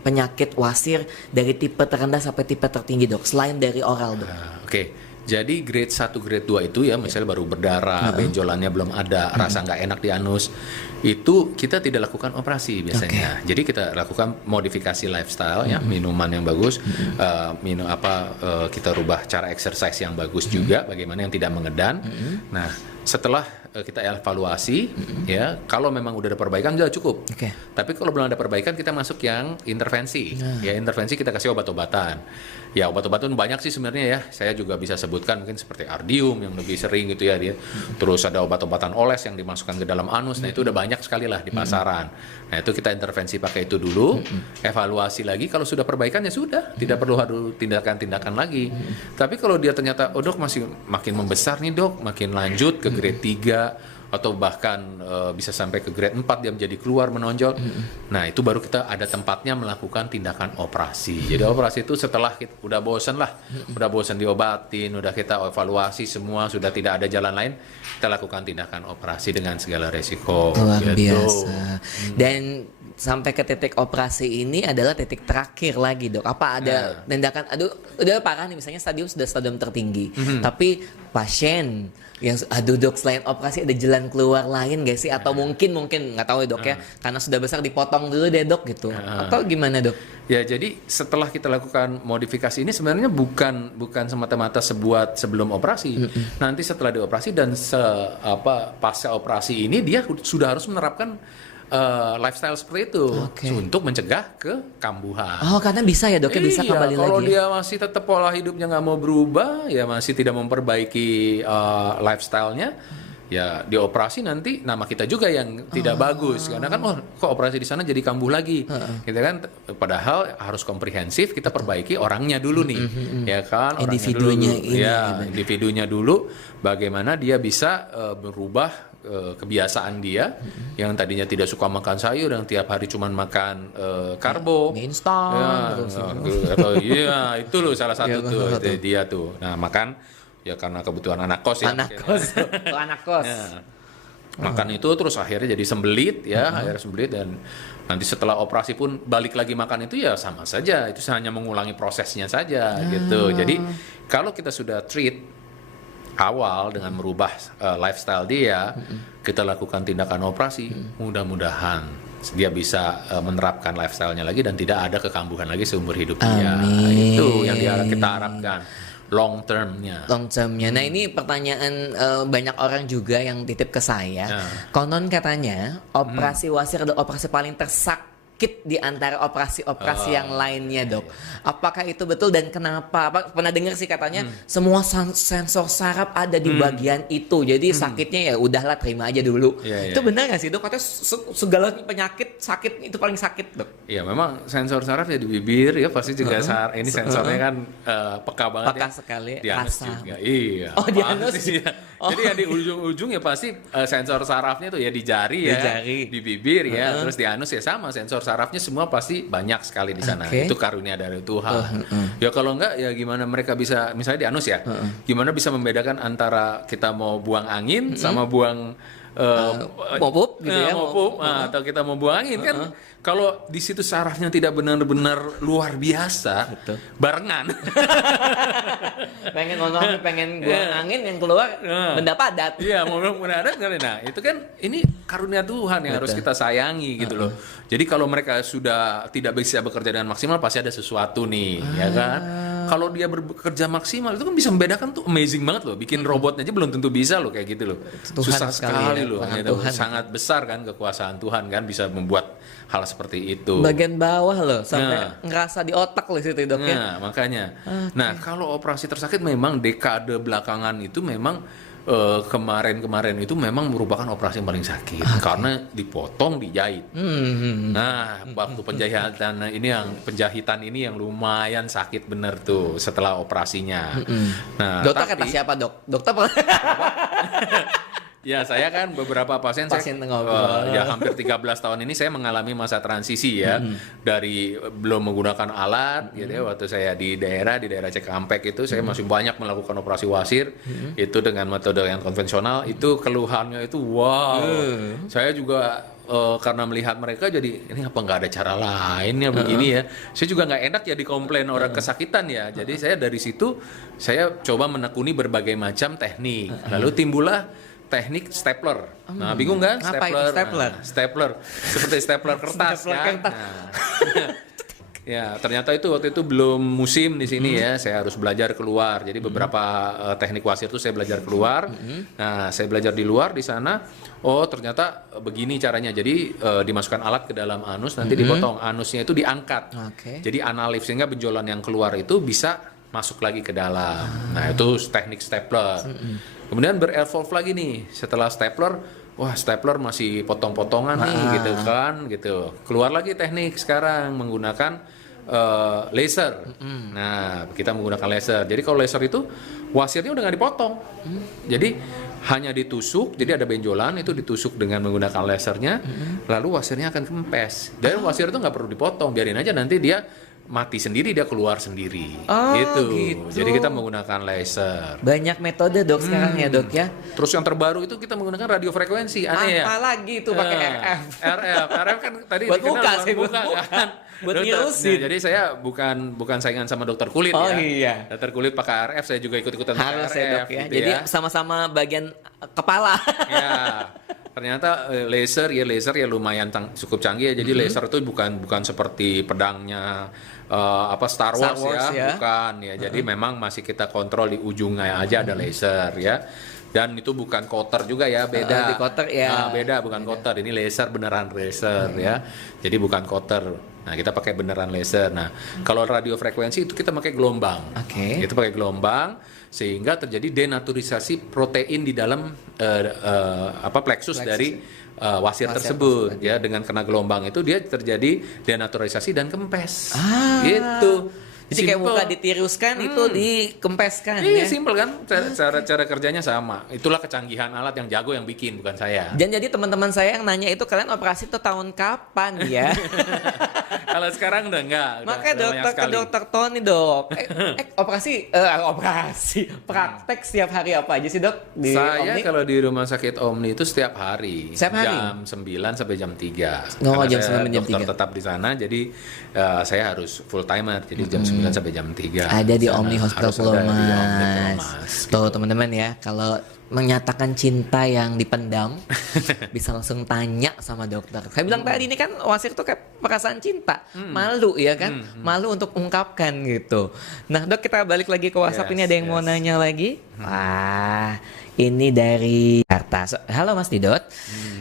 penyakit wasir dari tipe terendah sampai tipe tertinggi Dok, selain dari oral Dok? Oke. Jadi grade 1, grade 2 itu ya, misalnya baru berdarah, benjolannya belum ada, rasa nggak enak di anus, itu kita tidak lakukan operasi biasanya. Jadi kita lakukan modifikasi lifestyle ya, minuman yang bagus, kita rubah cara exercise yang bagus juga, bagaimana yang tidak mengedan. Nah, setelah kita evaluasi ya, kalau memang udah ada perbaikan sudah cukup. Tapi kalau belum ada perbaikan kita masuk yang intervensi. Ya, intervensi kita kasih obat-obatan. Ya, obat-obatan banyak sih sebenarnya ya. Saya juga bisa sebutkan mungkin seperti Ardium yang lebih sering gitu ya dia. Terus ada obat-obatan oles yang dimasukkan ke dalam anus. Nah, itu udah banyak sekali lah di pasaran. Nah, itu kita intervensi pakai itu dulu. Evaluasi lagi, kalau sudah perbaikan ya sudah, tidak perlu ada tindakan-tindakan lagi. Tapi kalau dia ternyata dok masih makin membesar nih dok, makin lanjut ke grade 3 atau bahkan bisa sampai ke grade 4 dia menjadi keluar menonjol. Nah, itu baru kita ada tempatnya melakukan tindakan operasi. Jadi operasi itu setelah kita udah bosan diobatin, udah kita evaluasi semua, sudah tidak ada jalan lain, kita lakukan tindakan operasi dengan segala resiko. Luar gitu. biasa. Dan sampai ke titik operasi ini adalah titik terakhir lagi Dok. Apa ada tindakan, udah parah nih misalnya stadium tertinggi, tapi pasien yang Dok selain operasi ada jalan keluar lain gak sih? Atau mungkin nggak tahu ya Dok ya, karena sudah besar dipotong dulu deh Dok gitu. Atau gimana Dok? Ya, jadi setelah kita lakukan modifikasi ini sebenarnya bukan semata-mata sebelum operasi. Nanti setelah dioperasi dan pasca operasi ini dia sudah harus menerapkan lifestyle seperti itu untuk mencegah kekambuhan. Oh, karena bisa ya Dok ya, bisa kembali lagi. Kalau dia masih tetap pola hidupnya nggak mau berubah, ya masih tidak memperbaiki lifestyle-nya, ya dioperasi nanti nama kita juga yang tidak bagus karena kan kok operasi di sana jadi kambuh lagi gitu kan, padahal harus komprehensif, kita perbaiki orangnya dulu nih ya kan, orangnya Individunya dulu. ini, Ya individunya dulu, bagaimana dia bisa berubah kebiasaan dia yang tadinya tidak suka makan sayur, yang tiap hari cuma makan karbo, mie instan ya, terus. atau iya itu loh salah satu Iya, tuh salah satu. dia tuh. Nah makan ya karena kebutuhan anak kos ya. Anak mungkin ya. kos. Oh, anak kos. Ya. Makan itu terus akhirnya jadi sembelit ya, akhirnya sembelit, dan nanti setelah operasi pun balik lagi makan itu ya sama saja, itu hanya mengulangi prosesnya saja gitu. Jadi kalau kita sudah treat awal dengan merubah lifestyle dia, kita lakukan tindakan operasi, mudah-mudahan dia bisa menerapkan lifestyle-nya lagi dan tidak ada kekambuhan lagi seumur hidup dia. Amin. Itu yang kita harapkan long term-nya. Long term-nya. Nah ini pertanyaan banyak orang juga yang titip ke saya. Konon katanya operasi wasir adalah operasi paling tersakit di antara operasi-operasi yang lainnya, Dok. Apakah itu betul dan kenapa? Pernah dengar sih katanya semua sensor saraf ada di bagian itu. Jadi sakitnya ya udahlah terima aja dulu. Iya, iya. Itu benar nggak sih, Dok? Katanya segala penyakit sakit itu paling sakit, Dok. Iya memang sensor saraf ya di bibir ya pasti juga ini sensornya kan peka banget Peka ya. sekali, Dianus rasa. juga. Iya. Oh, dianus. Pasti, ya. Jadi yang di ujung-ujung ya pasti sensor sarafnya tuh ya di jari ya, Di jari. di bibir ya, terus di anus ya sama, sensor sarafnya semua pasti banyak sekali di sana. Oke. Itu karunia dari Tuhan. Ya kalau enggak ya gimana mereka bisa, misalnya di anus ya, gimana bisa membedakan antara kita mau buang angin sama buang mau pup gitu ya, mau mau- pup, atau kita mau buang angin kan, kalau di situ sarafnya tidak benar-benar luar biasa, barengan. pengen ngomong pengen buang angin yang keluar benda padat. Iya, mau mendadak kan. Nah, itu kan ini karunia Tuhan yang harus kita sayangi gitu loh. Jadi kalau mereka sudah tidak bisa bekerja dengan maksimal, pasti ada sesuatu nih, ya kan? Kalau dia bekerja maksimal itu kan bisa membedakan tuh, amazing banget loh. Bikin robot aja belum tentu bisa loh kayak gitu loh. Tuhan Susah sekali ya, loh. tangan Gitu. Tuhan. Sangat besar kan kekuasaan Tuhan kan bisa membuat hal seperti itu. Bagian bawah loh sampai Nah. ngerasa di otak loh situ, Dok ya. Nah, makanya. Nah, kalau operasi tersakit memang dekade belakangan itu memang kemarin-kemarin itu memang merupakan operasi yang paling sakit karena dipotong, dijahit. Nah, waktu penjahitan ini yang lumayan sakit bener tuh setelah operasinya. Nah, Dokter kata tapi- siapa, Dok? Dokter pernah Ya, saya kan beberapa pasien ngobrol. ya hampir 13 tahun ini saya mengalami masa transisi ya, dari belum menggunakan alat gitu ya, waktu saya di daerah Cikampek itu saya masih banyak melakukan operasi wasir itu dengan metode yang konvensional, itu keluhannya itu wow. Saya juga karena melihat mereka jadi ini apa nggak ada cara lainnya begini ya, saya juga nggak enak ya dikomplain orang kesakitan ya, jadi saya dari situ saya coba menekuni berbagai macam teknik, lalu timbullah teknik stapler. Nah, bingung nggak? Apa itu stapler? Nah, stapler. Seperti stapler kertas Stapler kan. kertas. Nah. Ya, ternyata itu waktu itu belum musim di sini ya. Saya harus belajar keluar. Jadi beberapa teknik wasir itu saya belajar keluar. Nah, saya belajar di luar di sana. Oh, ternyata begini caranya. Jadi dimasukkan alat ke dalam anus, nanti dipotong. Anusnya itu diangkat. Oke. Jadi analif, sehingga benjolan yang keluar itu bisa masuk lagi ke dalam. Nah, itu teknik stapler. Kemudian berevolve lagi nih setelah stapler, wah stapler masih potong-potongan nih gitu kan, gitu. Keluar lagi teknik sekarang menggunakan laser. Nah, kita menggunakan laser. Jadi kalau laser itu wasirnya udah nggak dipotong. Jadi hanya ditusuk, jadi ada benjolan itu ditusuk dengan menggunakan lasernya, lalu wasirnya akan kempes. Dan wasir itu nggak perlu dipotong, biarin aja nanti dia mati sendiri, dia keluar sendiri. Oh, gitu. gitu. Jadi kita menggunakan laser. Banyak metode, Dok, sekarang ya, Dok ya. Terus yang terbaru itu kita menggunakan radiofrekuensi, aneh ya. Apalagi itu pakai RF. RF kan tadi Buat dikenal muka buat sih, buat muka muka. kan. Buat Dokter. ngirusin. Nah, jadi saya bukan saingan sama dokter kulit Oh, ya. iya. Dokter kulit pakai RF, saya juga ikut-ikutan pakai Harus RF. ya, Dok ya. gitu Jadi ya. sama-sama bagian kepala. Ya, ternyata laser ya lumayan cukup canggih ya. Jadi laser itu bukan seperti pedangnya Star Wars Wars ya. bukan ya. Jadi memang masih kita kontrol di ujungnya aja ada laser ya. Dan itu bukan cutter juga ya, beda. Di cutter ya. Beda, bukan cutter. Ini laser, beneran laser ya. Jadi bukan cutter. Nah, kita pakai beneran laser. Nah, kalau radiofrekuensi itu kita pakai gelombang. Oke. Itu pakai gelombang sehingga terjadi denaturalisasi protein di dalam plexus dari wasir tersebut ya. Dengan kena gelombang itu dia terjadi denaturalisasi dan kempes. Gitu. Jadi kayak muka ditiruskan itu dikempeskan Iya, ya. simpel kan? Cara kerjanya sama. Itulah kecanggihan alat yang jago yang bikin, bukan saya. Dan jadi teman-teman saya yang nanya itu kalian operasi tuh tahun kapan ya? Kalau sekarang udah enggak. Makanya ke dokter Tony dok. Operasi praktek setiap hari apa aja sih dok di Saya Omni? kalau di rumah sakit Omni itu setiap hari. Setiap hari? Jam 9 sampai jam 3. Oh, Karena jam saya 9 jam dokter 3. tetap di sana, jadi saya harus full timer. Jadi jam 9 sampai jam 3. Ada di Sana Omni Hospital harus ada di Omni Pulau-Mas. Pulau-Mas. Tuh teman-teman ya, kalau menyatakan cinta yang dipendam bisa langsung tanya sama dokter. Saya bilang tadi ini kan wasir tuh kayak perasaan cinta, malu ya kan, malu untuk ungkapkan gitu. Nah dok kita balik lagi ke WhatsApp, ini ada yang mau nanya lagi. Wah ini dari Jakarta. Halo Mas Didot.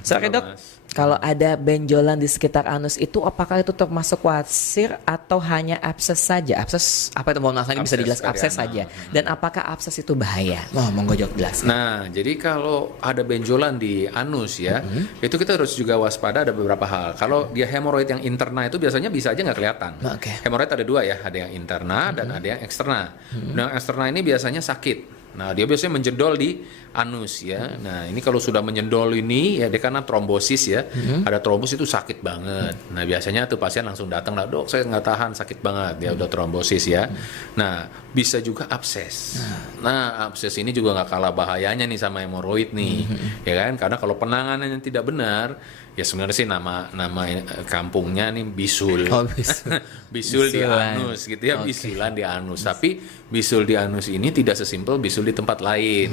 Sorry halo, dok. Mas. Kalau ada benjolan di sekitar anus itu apakah itu termasuk wasir atau hanya abses saja? Abses apa itu? Mohon maaf, ini bisa Abses dijelaskan dari abses anus. saja. Dan apakah abses itu bahaya? Monggo jawab jelas. Nah, jadi kalau ada benjolan di anus ya, itu kita harus juga waspada ada beberapa hal. Kalau dia hemoroid yang interna itu biasanya bisa aja nggak kelihatan. Oke. Hemoroid ada dua ya, ada yang interna dan ada yang eksterna. Nah, yang eksterna ini biasanya sakit. Nah, dia biasanya menjendol di anus ya. Nah, ini kalau sudah menjendol ini ya dia karena trombosis ya. Ada trombos itu sakit banget. Nah, biasanya tuh pasien langsung datang lah, "Dok, saya nggak tahan, sakit banget." Dia udah trombosis ya. Nah, bisa juga abses. Nah, abses ini juga nggak kalah bahayanya nih sama hemoroid nih. Ya kan? Karena kalau penanganannya tidak benar, ya sebenarnya sih nama kampungnya nih bisul. Oh, bisul. Bisul di Bisulan. anus gitu ya, Oke. bisulan di anus. Tapi bisul di anus ini tidak sesimpel bisul di tempat lain.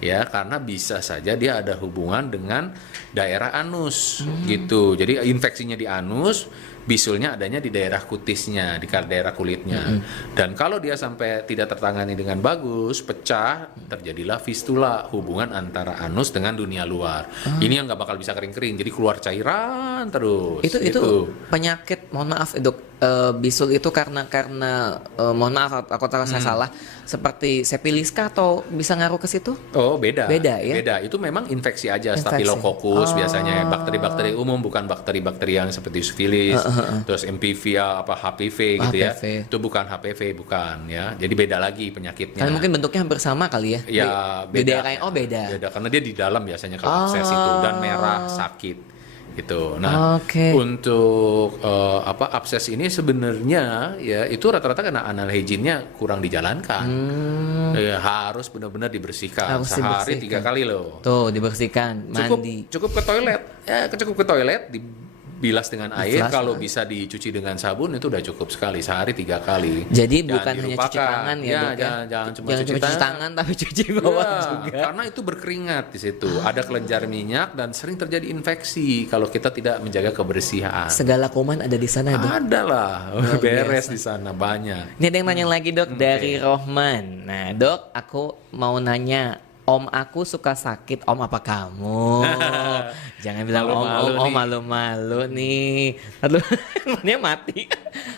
Ya, karena bisa saja dia ada hubungan dengan daerah anus gitu. Jadi infeksinya di anus, bisulnya adanya di daerah kutisnya, di daerah kulitnya. Dan kalau dia sampai tidak tertangani dengan bagus, pecah, terjadilah fistula, hubungan antara anus dengan dunia luar. Ini yang nggak bakal bisa kering-kering, jadi keluar cairan terus. Itu gitu. penyakit, mohon maaf dok, bisul itu karena mohon maaf aku tahu saya salah, seperti sepiliska atau bisa ngaruh ke situ? Oh, beda. Beda, ya? Beda. Itu memang infeksi aja, Infeksi. Staphylococcus Oh. biasanya, bakteri-bakteri umum, bukan bakteri-bakteri yang seperti sifilis, terus MPV apa HPV gitu ya. HPV. Itu bukan HPV, bukan ya. Jadi beda lagi penyakitnya. Kan mungkin bentuknya hampir sama kali ya? Ya, Di beda. daerah yang beda. Beda karena dia di dalam biasanya kalau abses itu, dan merah, sakit gitu. Nah, Oke. untuk abses ini sebenarnya ya itu rata-rata karena anal hygiene-nya kurang dijalankan. Ya, harus benar-benar dibersihkan Harus sehari dibersihkan. 3 kali loh. Tuh dibersihkan, mandi. Cukup ke toilet. Ya, cukup ke toilet, dibilas dengan air. Flush, Kalau bisa dicuci dengan sabun itu udah cukup sekali, sehari 3 kali. Jadi Jangan bukan hanya cuci dilupakan. tangan ya, dok ya? Jangan cuma Jangan cuci cuma cuci tangan tapi cuci bawah Iya, juga. karena itu berkeringat di situ. Ada kelenjar minyak dan sering terjadi infeksi kalau kita tidak menjaga kebersihan. Segala kuman ada di sana dok. Ada lah, Luar beres biasa. di sana banyak. Ini ada yang nanya lagi dok dari Rohman. Nah dok, aku mau nanya, om aku suka sakit, om apa kamu? Jangan bilang Malu-malu om nih. malu-malu nih. Aduh, dia mati.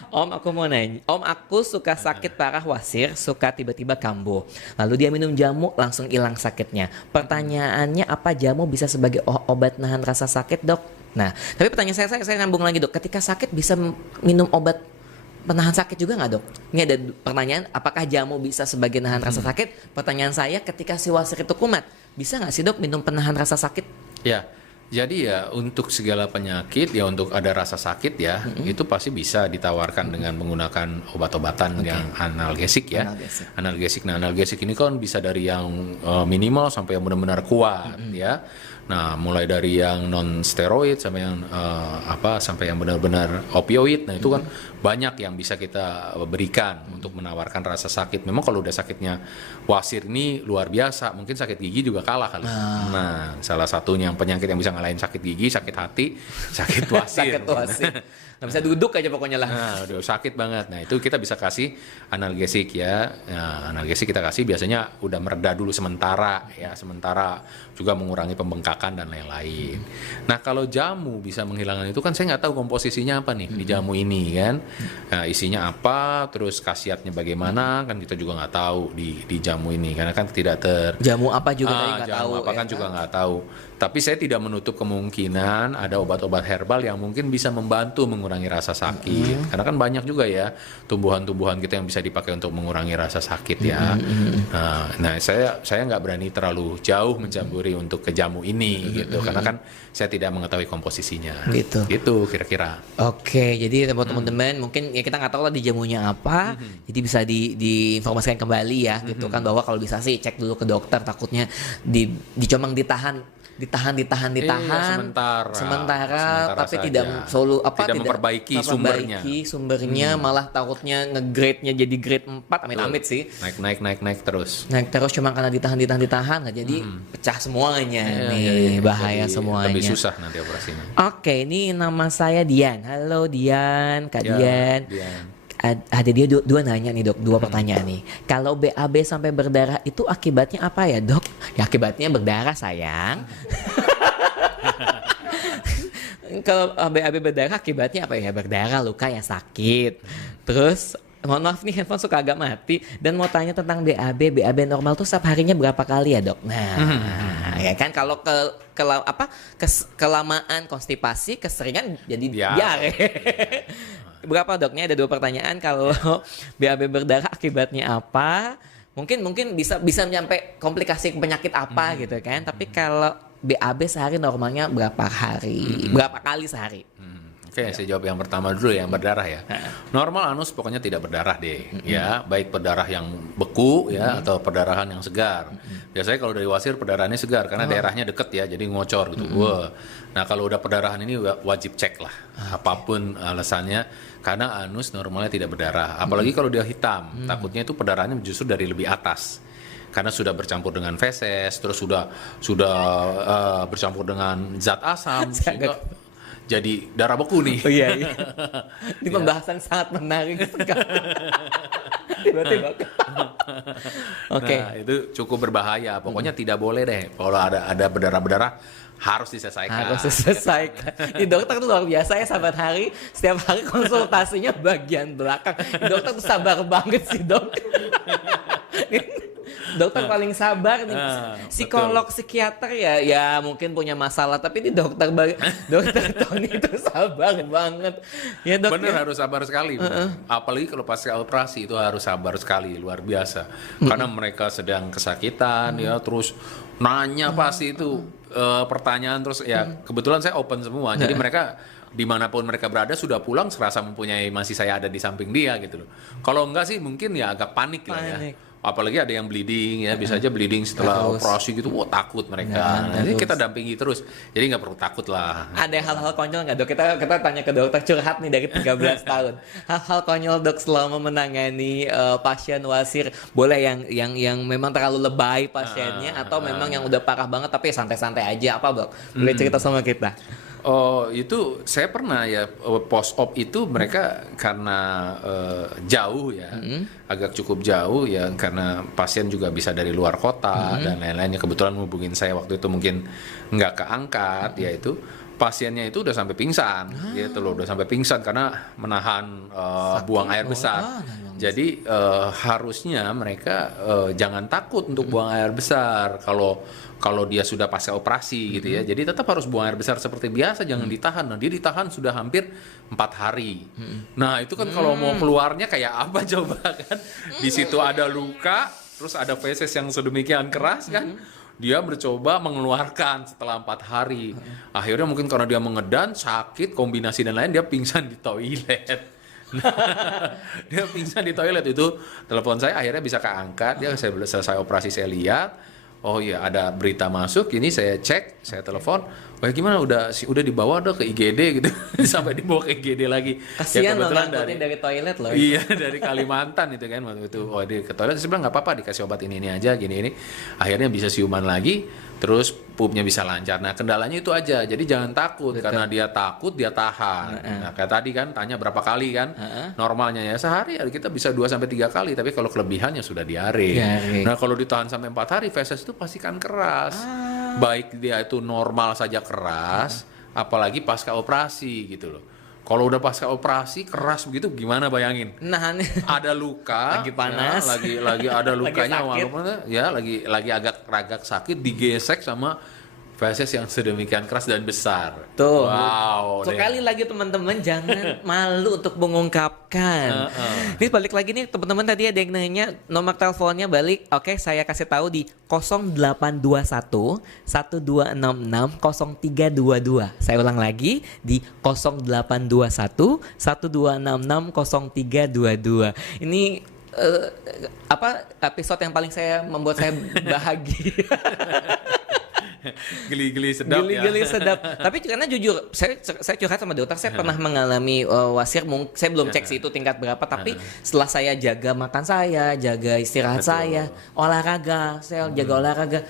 Om aku mau nanya, om aku suka sakit parah wasir, suka tiba-tiba kambuh. Lalu dia minum jamu langsung hilang sakitnya. Pertanyaannya apa jamu bisa sebagai obat nahan rasa sakit dok? Nah, tapi pertanyaan saya nyambung lagi dok. Ketika sakit bisa minum obat penahan sakit juga nggak dok? Ini ada pertanyaan, apakah jamu bisa sebagai nahan rasa sakit? Pertanyaan saya, ketika si wasir itu kumat, bisa nggak sih dok minum penahan rasa sakit? Ya, jadi ya untuk segala penyakit ya untuk ada rasa sakit ya itu pasti bisa ditawarkan dengan menggunakan obat-obatan yang analgesik ya. Analgesik. Nah, analgesik ini kan bisa dari yang minimal sampai yang benar-benar kuat ya. Nah, mulai dari yang non steroid sampai yang sampai yang benar-benar opioid. Nah, itu kan banyak yang bisa kita berikan untuk menawarkan rasa sakit. Memang kalau udah sakitnya wasir ini luar biasa, mungkin sakit gigi juga kalah kali. Nah, salah satunya yang penyakit yang bisa ngalahin sakit gigi, sakit hati, sakit wasir. Sakit wasir. nggak bisa duduk aja pokoknya lah. Nah, udah sakit banget. Nah, itu kita bisa kasih analgesik ya. Nah, analgesik kita kasih biasanya udah mereda dulu sementara ya, sementara juga mengurangi pembengkakan dan lain-lain. Nah, kalau jamu bisa menghilangkan itu kan saya nggak tahu komposisinya apa nih di jamu ini kan. Nah, isinya apa, terus khasiatnya bagaimana kan kita juga nggak tahu di jamu ini karena kan tidak Jamu apa juga tadi nggak tahu. jamu apa ya kan juga nggak tahu. Tapi saya tidak menutup kemungkinan ada obat-obat herbal yang mungkin bisa membantu mengurangi rasa sakit. Karena kan banyak juga ya tumbuhan-tumbuhan kita yang bisa dipakai untuk mengurangi rasa sakit ya. Nah, saya nggak berani terlalu jauh mencampuri untuk ke jamu ini gitu. Karena kan saya tidak mengetahui komposisinya. Gitu. Gitu kira-kira. Oke, jadi buat teman-teman mungkin ya kita nggak tahu lah di jamunya apa, jadi bisa diinformasikan kembali ya, gitu kan bahwa kalau bisa sih cek dulu ke dokter, takutnya dicomang ditahan, sementara tapi saja. tidak tidak memperbaiki sumbernya. Malah takutnya nge-grade-nya jadi grade 4, amit-amit sih. Naik terus. Naik terus cuma karena ditahan nggak jadi pecah semuanya nih, bahaya Jadi semuanya. lebih susah nanti operasinya. Oke, ini nama saya Dian. Halo Dian, Kak Ya, Dian. Dian. Ada dia dua nanya nih dok, dua pertanyaan nih. Kalau BAB sampai berdarah itu akibatnya apa ya dok? Ya akibatnya berdarah sayang. Kalau BAB berdarah akibatnya apa ya? Berdarah, luka ya sakit. Terus mohon maaf nih handphone suka agak mati dan mau tanya tentang BAB normal tuh setiap harinya berapa kali ya dok? Nah, ya kan kalau kelamaan konstipasi, keseringan jadi diare. Berapa doknya? Ada dua pertanyaan. Kalau BAB berdarah akibatnya apa? Mungkin bisa nyampe komplikasi penyakit apa gitu kan? Tapi kalau BAB sehari normalnya berapa hari? Berapa kali sehari? Oke, saya jawab yang pertama dulu yang berdarah ya. Normal anus pokoknya tidak berdarah deh, ya, baik berdarah yang beku ya atau perdarahan yang segar. Biasanya kalau dari wasir perdarahannya segar karena daerahnya deket ya, jadi ngocor gitu. Wah. Nah, kalau udah perdarahan ini wajib cek lah, apapun alasannya, karena anus normalnya tidak berdarah. Apalagi kalau dia hitam, takutnya itu perdarahannya justru dari lebih atas. Karena sudah bercampur dengan feses, terus sudah bercampur dengan zat asam, sehingga jadi darah beku nih. Oh iya. Ini pembahasan sangat menarik sekali. Tiba-tiba. Oke. Nah, itu cukup berbahaya. Pokoknya tidak boleh deh. Kalau ada berdarah-berdarah harus diselesaikan. Ini dokter tuh luar biasa ya, sahabat hari. Setiap hari konsultasinya bagian belakang. Dokter tuh sabar banget sih dok. Dokter paling sabar nih. Psikolog, psikiater ya mungkin punya masalah, tapi ini dokter Tony itu sabar banget. Ya dok. Bener, harus sabar sekali. Apalagi kalau pasca operasi itu harus sabar sekali, luar biasa. Karena mereka sedang kesakitan ya, terus nanya pasti itu pertanyaan terus ya. Kebetulan saya open semua, jadi mereka dimanapun mereka berada sudah pulang serasa mempunyai masih saya ada di samping dia gitu loh. Kalau enggak sih mungkin ya agak panik lah ya. Apalagi ada yang bleeding ya, bisa aja bleeding setelah operasi gitu, wah takut mereka. Jadi kita dampingi terus, jadi nggak perlu takut lah. Ada hal-hal konyol nggak dok? Kita tanya ke dokter curhat nih dari 13 tahun. Hal-hal konyol dok selama menangani pasien wasir, boleh yang memang terlalu lebay pasiennya, atau memang yang udah parah banget tapi santai-santai aja, apa dok? Boleh cerita sama kita? Oh, itu saya pernah ya, post op itu mereka karena jauh ya, agak cukup jauh ya, karena pasien juga bisa dari luar kota dan lain-lainnya. Kebetulan hubungin saya waktu itu mungkin nggak keangkat, ya itu pasiennya itu udah sampai pingsan, gitu loh, udah sampai pingsan karena menahan buang air besar. Jadi harusnya mereka jangan takut untuk buang air besar kalau dia sudah pasca operasi gitu ya. Jadi tetap harus buang air besar seperti biasa, jangan ditahan. Nah, dia ditahan sudah hampir 4 hari. Nah, itu kan kalau mau keluarnya kayak apa coba kan? Di situ ada luka, terus ada feses yang sedemikian keras kan? Dia mencoba mengeluarkan setelah 4 hari. Akhirnya mungkin karena dia mengedan, sakit, kombinasi dan lain, dia pingsan di toilet. Dia pingsan di toilet itu. Telepon saya akhirnya bisa keangkat. Dia selesai operasi, saya lihat, oh iya ada berita masuk, ini saya cek, saya telepon, Bagaimana udah dibawa dong ke IGD gitu. Sampai dibawa ke IGD lagi. Kasihan loh kebetulan ngangkutin dari toilet loh. Iya, dari Kalimantan itu kan waktu itu. Oh, dia ke toilet, saya bilang nggak apa-apa, dikasih obat ini aja gini. Akhirnya bisa siuman lagi, terus pupnya bisa lancar. Nah, kendalanya itu aja. Jadi jangan takut. Betul. Karena dia takut, dia tahan. Nah, kayak tadi kan tanya berapa kali kan. Normalnya ya sehari kita bisa 2 sampai 3 kali, tapi kalau kelebihannya sudah diare. Nah, kalau ditahan sampai 4 hari, feses itu pasti kan keras. Baik dia itu normal saja keras, apalagi pasca operasi gitu loh. Kalau udah pasca operasi keras begitu gimana bayangin? Nah, Ada luka, lagi panas. ya, lagi ada lukanya sakit. walaupun ya lagi agak sakit, digesek sama feses yang sedemikian keras dan besar. Tuh. Wow. Sekali lagi teman-teman jangan malu untuk mengungkapkan. Ini balik lagi nih teman-teman, tadi ada yang nanya nomor teleponnya balik. Oke, saya kasih tahu di 0821 1266 0322. Saya ulang lagi di 0821 1266 0322. Ini episode yang paling membuat saya bahagia. Geli-geli sedap ya. Geli-geli sedap. Tapi karena jujur, saya curhat sama dokter, saya pernah mengalami wasir. Saya belum cek sih itu tingkat berapa, tapi setelah saya jaga makan saya, jaga istirahat saya, olahraga, saya jaga olahraga,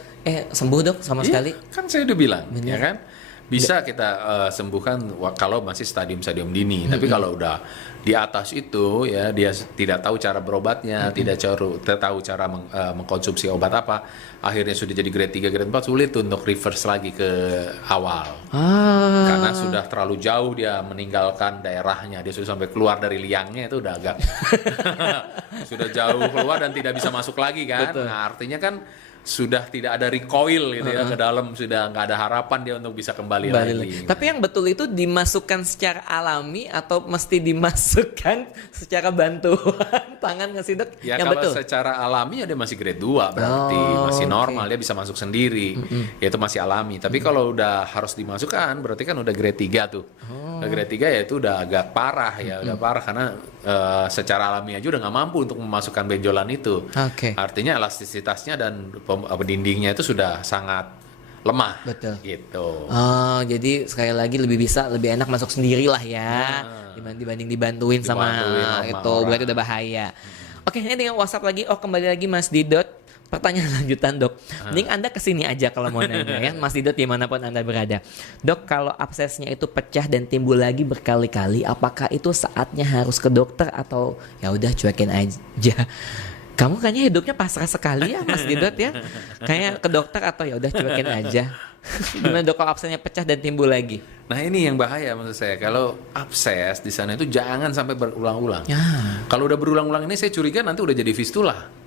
sembuh dok sama sekali. Kan saya udah bilang, ya kan? Bisa kita sembuhkan kalau masih stadium-stadium dini. Tapi kalau udah di atas itu ya dia tidak tahu cara berobatnya, tidak tahu cara mengkonsumsi obat apa, akhirnya sudah jadi grade 3, grade 4 sulit untuk reverse lagi ke awal. Karena sudah terlalu jauh dia meninggalkan daerahnya, dia sudah sampai keluar dari liangnya, itu udah agak sudah jauh keluar dan tidak bisa masuk lagi kan. Betul. Nah, artinya kan sudah tidak ada recoil gitu ya ke dalam, sudah nggak ada harapan dia untuk bisa kembali lagi. Tapi yang betul itu dimasukkan secara alami atau mesti dimasukkan secara bantuan tangan nggak sih dok? Ya yang kalau betul. secara alami ya dia masih grade 2 berarti masih normal, dia bisa masuk sendiri. Ya itu masih alami. Tapi kalau udah harus dimasukkan berarti kan udah grade 3 tuh. Udah grade 3 ya itu udah agak parah ya, udah parah karena secara alami aja udah nggak mampu untuk memasukkan benjolan itu. Artinya elastisitasnya dan dindingnya itu sudah sangat lemah. Betul. Gitu. Jadi sekali lagi lebih enak masuk sendiri lah ya, dibanding dibantuin sama itu orang. berarti udah bahaya. Oke, ini dengan WhatsApp lagi. Kembali lagi Mas Didot. Pertanyaan lanjutan dok. Mending Anda kesini aja kalau mau nanya ya, Mas Didot dimanapun Anda berada. Dok, kalau absesnya itu pecah dan timbul lagi berkali-kali, apakah itu saatnya harus ke dokter atau ya udah cuekin aja? Kamu kayaknya hidupnya pasrah sekali ya Mas Didot ya. Kayak ke dokter atau ya udah cuekin aja. Gimana dok kalau absesnya pecah dan timbul lagi? Nah ini yang bahaya maksud saya. Kalau abses di sana itu jangan sampai berulang-ulang. Kalau udah berulang-ulang ini saya curiga nanti udah jadi fistula.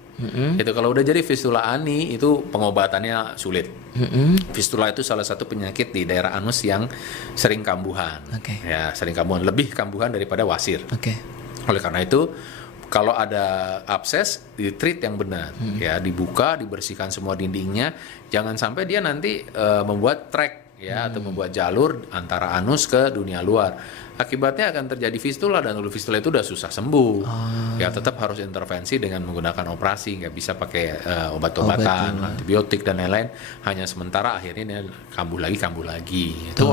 Itu kalau udah jadi fistula ani itu pengobatannya sulit. Fistula itu salah satu penyakit di daerah anus yang sering kambuhan. Ya sering kambuhan, lebih kambuhan daripada wasir. Oleh karena itu kalau ada abses, di-treat yang benar, ya dibuka, dibersihkan semua dindingnya, jangan sampai dia nanti membuat track ya atau membuat jalur antara anus ke dunia luar. Akibatnya akan terjadi fistula dan kalau fistula itu udah susah sembuh. Ya tetap harus intervensi dengan menggunakan operasi, nggak bisa pakai obat-obatan, antibiotik dan lain-lain. Hanya sementara akhirnya dia kambuh lagi. Itu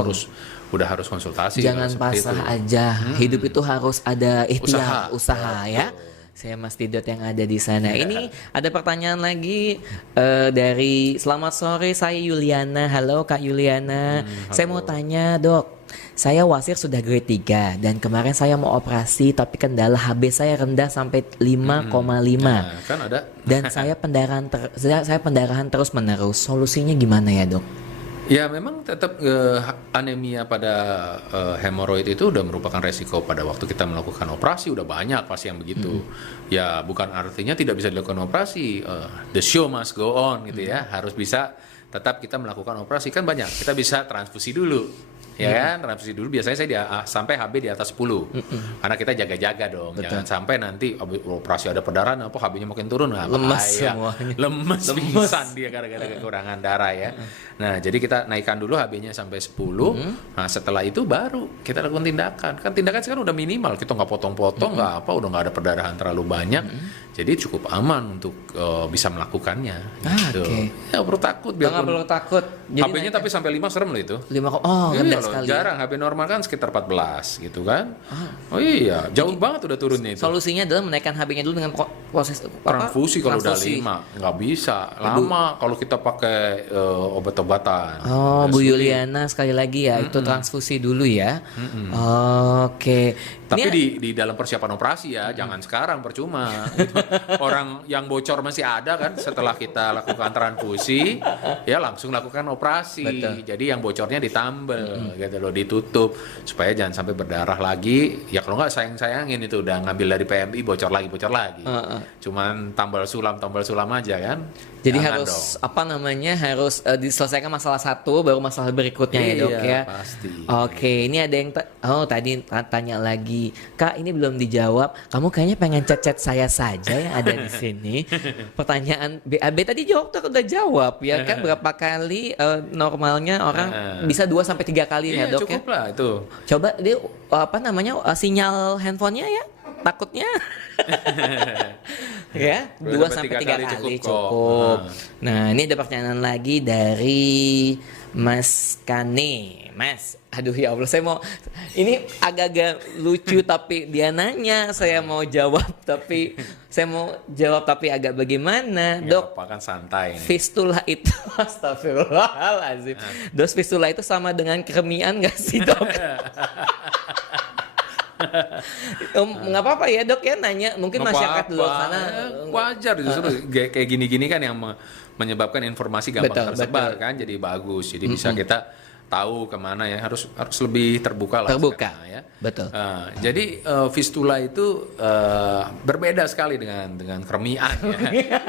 udah harus konsultasi. Jangan pasrah aja. Hidup itu harus ada ikhtiar, usaha ya. Saya Mas Didot yang ada di sana. Ini ada pertanyaan lagi dari selamat sore, saya Yuliana. Halo Kak Yuliana. Saya mau tanya dok. Saya wasir sudah grade 3 dan kemarin saya mau operasi tapi kendala HB saya rendah sampai 5,5. Kan ada. Dan saya pendarahan terus menerus. Solusinya gimana ya dok? Ya memang tetap anemia pada hemoroid itu udah merupakan resiko pada waktu kita melakukan operasi, udah banyak pasti yang begitu. Ya bukan artinya tidak bisa dilakukan operasi, the show must go on gitu ya, harus bisa tetap kita melakukan operasi. Kan banyak, kita bisa transfusi dulu. Ya kan, transfusi dulu biasanya saya sampai HB di atas 10. Karena kita jaga-jaga dong. Jangan sampai nanti operasi ada perdarahan apa HB-nya makin turun, lemes semuanya. Lemes pingsan dia gara-gara kekurangan darah ya. Nah, jadi kita naikkan dulu HB-nya sampai 10. Nah, setelah itu baru kita lakukan tindakan. Kan tindakan sekarang udah minimal, kita nggak potong-potong, nggak apa, udah nggak ada perdarahan terlalu banyak. Jadi cukup aman untuk bisa melakukannya. Gitu. Oke. Ya perlu takut Nggak perlu takut. Jadi HP-nya tapi sampai 5 serem loh itu. 5 oh Iya rendah loh, sekali. jarang. HP normal kan sekitar 14 gitu kan. Oh iya, jauh banget udah turunnya itu. Solusinya adalah menaikkan HP-nya dulu dengan proses Transfusi kalau udah transfusi. 5 nggak bisa. Lama kalau kita pakai obat-obatan. Oh, Bu Yuliana sekali lagi ya, itu transfusi dulu ya. Oke. Tapi Ini di dalam persiapan operasi ya, jangan sekarang percuma. Gitu. Orang yang bocor masih ada kan setelah kita lakukan transfusi, ya langsung lakukan operasi. Betul. Jadi yang bocornya ditambel, gitu loh, ditutup supaya jangan sampai berdarah lagi. Ya kalau nggak sayang-sayangin itu udah ngambil dari PMI bocor lagi. Cuman tambal sulam aja kan. jadi Jangan harus dong. apa namanya harus diselesaikan masalah satu baru masalah berikutnya ya dok Iya, ya. pasti. Oke, ini ada yang tadi tanya lagi, Kak ini belum dijawab. Kamu kayaknya pengen chat saya saja yang ada di sini. Pertanyaan BAB tadi jawab tuh udah jawab ya kan berapa kali normalnya orang bisa 2 sampai 3 kali ya Iya, dok ya. cukup lah itu. Coba dia apa namanya sinyal handphonenya ya takutnya ya 2 2 sampai 3 sampai 3 kali kali cukup. cukup. Nah ini ada pertanyaan lagi dari Mas Kane. Mas, aduh ya Allah, saya mau ini agak-agak lucu tapi dia nanya, saya mau jawab tapi saya mau jawab tapi agak bagaimana, dok? Apa kan santai. Nih. Fistula itu astagfirullahaladzim. Dos fistula itu sama dengan kermian gak sih dok? Nggak apa-apa ya dok ya nanya. Mungkin Nggak masyarakat di luar apa-apa. sana Wajar justru kayak gini-gini kan yang menyebabkan informasi gampang Betul, tersebar betul. kan, jadi bagus. Jadi bisa kita tahu kemana ya, harus lebih terbuka lah. Terbuka. sekarang, ya. Betul. Jadi fistula itu berbeda sekali dengan kermian ya.